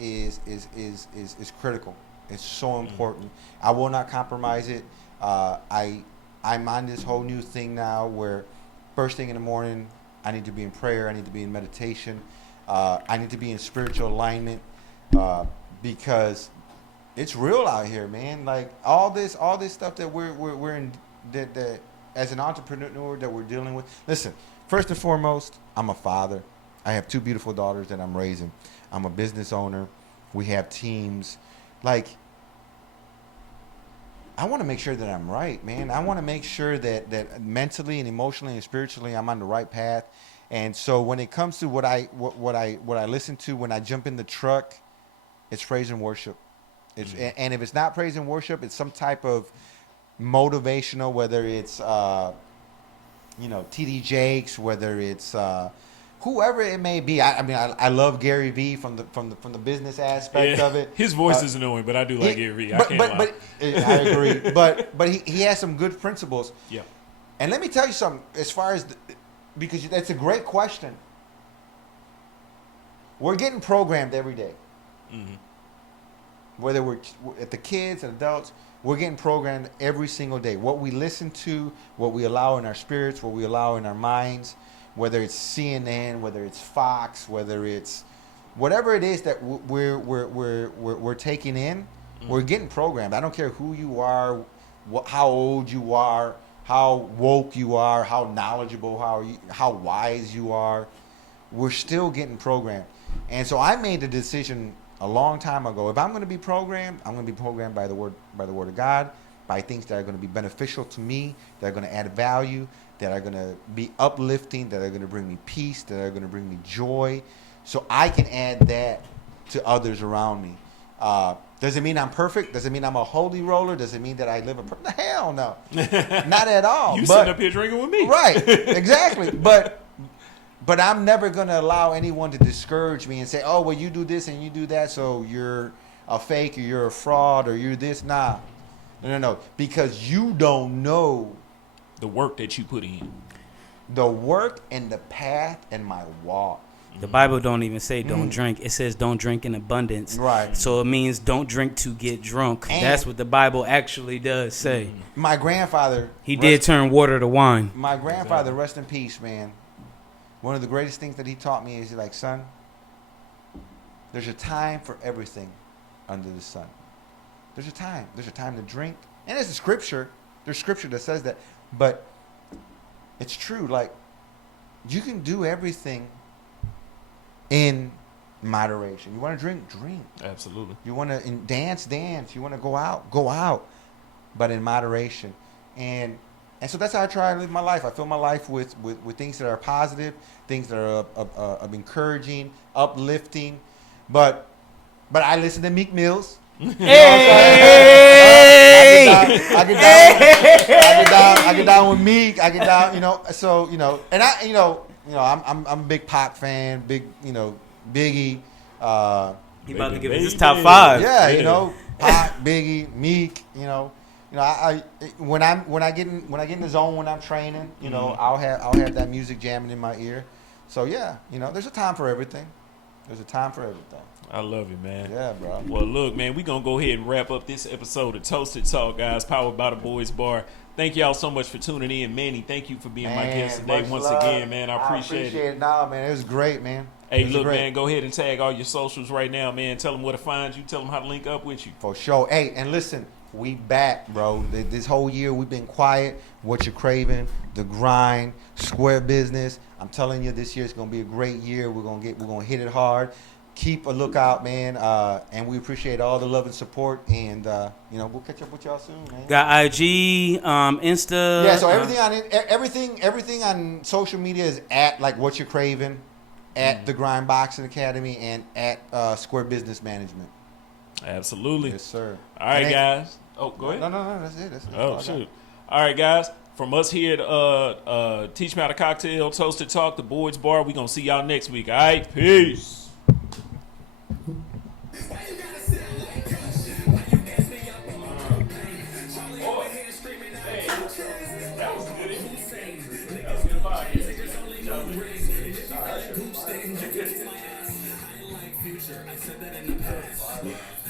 critical. It's so important. I will not compromise it. I'm on this whole new thing now where first thing in the morning I need to be in prayer. I need to be in meditation. I need to be in spiritual alignment because it's real out here, man. Like all this stuff that we're in that as an entrepreneur that we're dealing with. Listen, first and foremost, I'm a father. I have 2 beautiful daughters that I'm raising. I'm a business owner. We have teams. Like, I want to make sure that I'm right, man. I want to make sure that mentally and emotionally and spiritually I'm on the right path. And so when it comes to what I listen to when I jump in the truck, it's praise and worship. And if it's not praise and worship, it's some type of motivational, whether it's TD Jakes, whether it's whoever it may be. I love Gary Vee from the business aspect of it. His voice is annoying, but I do like Gary Vee. I can't lie. But I agree. but he has some good principles. Yeah. And let me tell you something. As far as because that's a great question. we're getting programmed every day. Whether we're at the kids and adults, we're getting programmed every single day. What we listen to, what we allow in our spirits, what we allow in our minds, whether it's CNN, whether it's Fox, whether it's whatever it is that we're taking in, we're getting programmed. I don't care who you are, how old you are, how woke you are, how knowledgeable, how wise you are. We're still getting programmed. And so I made the decision a long time ago. If I'm going to be programmed, I'm going to be programmed by the word of God, by things that are going to be beneficial to me, that are going to add value, that are going to be uplifting, that are going to bring me peace, that are going to bring me joy, so I can add that to others around me. Does it mean I'm perfect? Does it mean I'm a holy roller? Does it mean that I live a hell no, not at all. You sitting up here drinking with me, right? Exactly, But I'm never going to allow anyone to discourage me and say, oh, well, you do this and you do that, so you're a fake or you're a fraud or you're this. Nah. No. Because you don't know the work that you put in. The work and the path and my walk. The Bible don't even say don't drink. It says don't drink in abundance. Right. So it means don't drink to get drunk. And that's what the Bible actually does say. My grandfather. He did turn water to wine. My grandfather, rest in peace, man. One of the greatest things that he taught me is he's like, son, there's a time for everything under the sun. There's a time. There's a time to drink. And it's a scripture. There's scripture that says that. But it's true. Like, you can do everything in moderation. You want to drink? Drink. Absolutely. You want to dance? Dance. You want to go out? Go out. But in moderation. And so that's how I try to live my life. I fill my life with things that are positive, things that are of encouraging, uplifting. But I listen to Meek Mills. Hey! I get down with Meek. I get down, So and I'm a big Pac fan, big Biggie. He about to give us his top 5. Yeah, Pac, Biggie, Meek. I when I get in the zone when I'm training, I'll have that music jamming in my ear. So yeah, there's a time for everything. There's a time for everything. I love it, man. Yeah, bro. Well, look, man, we're going to go ahead and wrap up this episode of Toasted Talk, guys, powered by the Boys Bar. Thank y'all so much for tuning in. Manny, thank you for being my guest today once again, man. I appreciate it. Nah, man, it was great, man. Hey, look, man, go ahead and tag all your socials right now, man. Tell them where to find you. Tell them how to link up with you. For sure. Hey, and listen, we back, bro. This whole year we've been quiet. WhatCha Cravin, The Grind, Square Business. I'm telling you, this year is going to be a great year. We're going to hit it hard. Keep a lookout, man, and we appreciate all the love and support. And we'll catch up with y'all soon, man. Got IG, Insta. Yeah, so everything on social media is at like WhatCha Cravin, at the Grind Boxing Academy, and at Square Business Management. Absolutely. Yes, sir. All right, guys. Oh, go ahead. No, that's it. Oh, shoot. All right, guys. From us here at Teach Me How to Cocktail, Toasted Talk, the Boys Bar, we're going to see y'all next week. All right, peace. I said that in the past.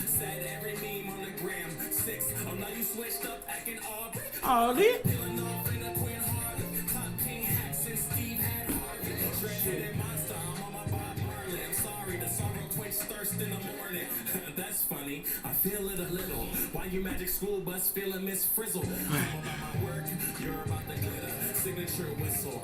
Said every meme on the gram. 6. Oh, now you switched up, acting Aubrey. Oh, dude. Peeling off in a Quinn Harley. Clock King hacks and Steve had Harvey. Dreaded monster, I'm on my Bob Marley. I'm sorry, the sorrow quench thirst in the morning. That's funny, I feel it a little. Why you magic school bus feeling Miss Frizzle? I'm about my work, you're about the glitter. Signature whistle.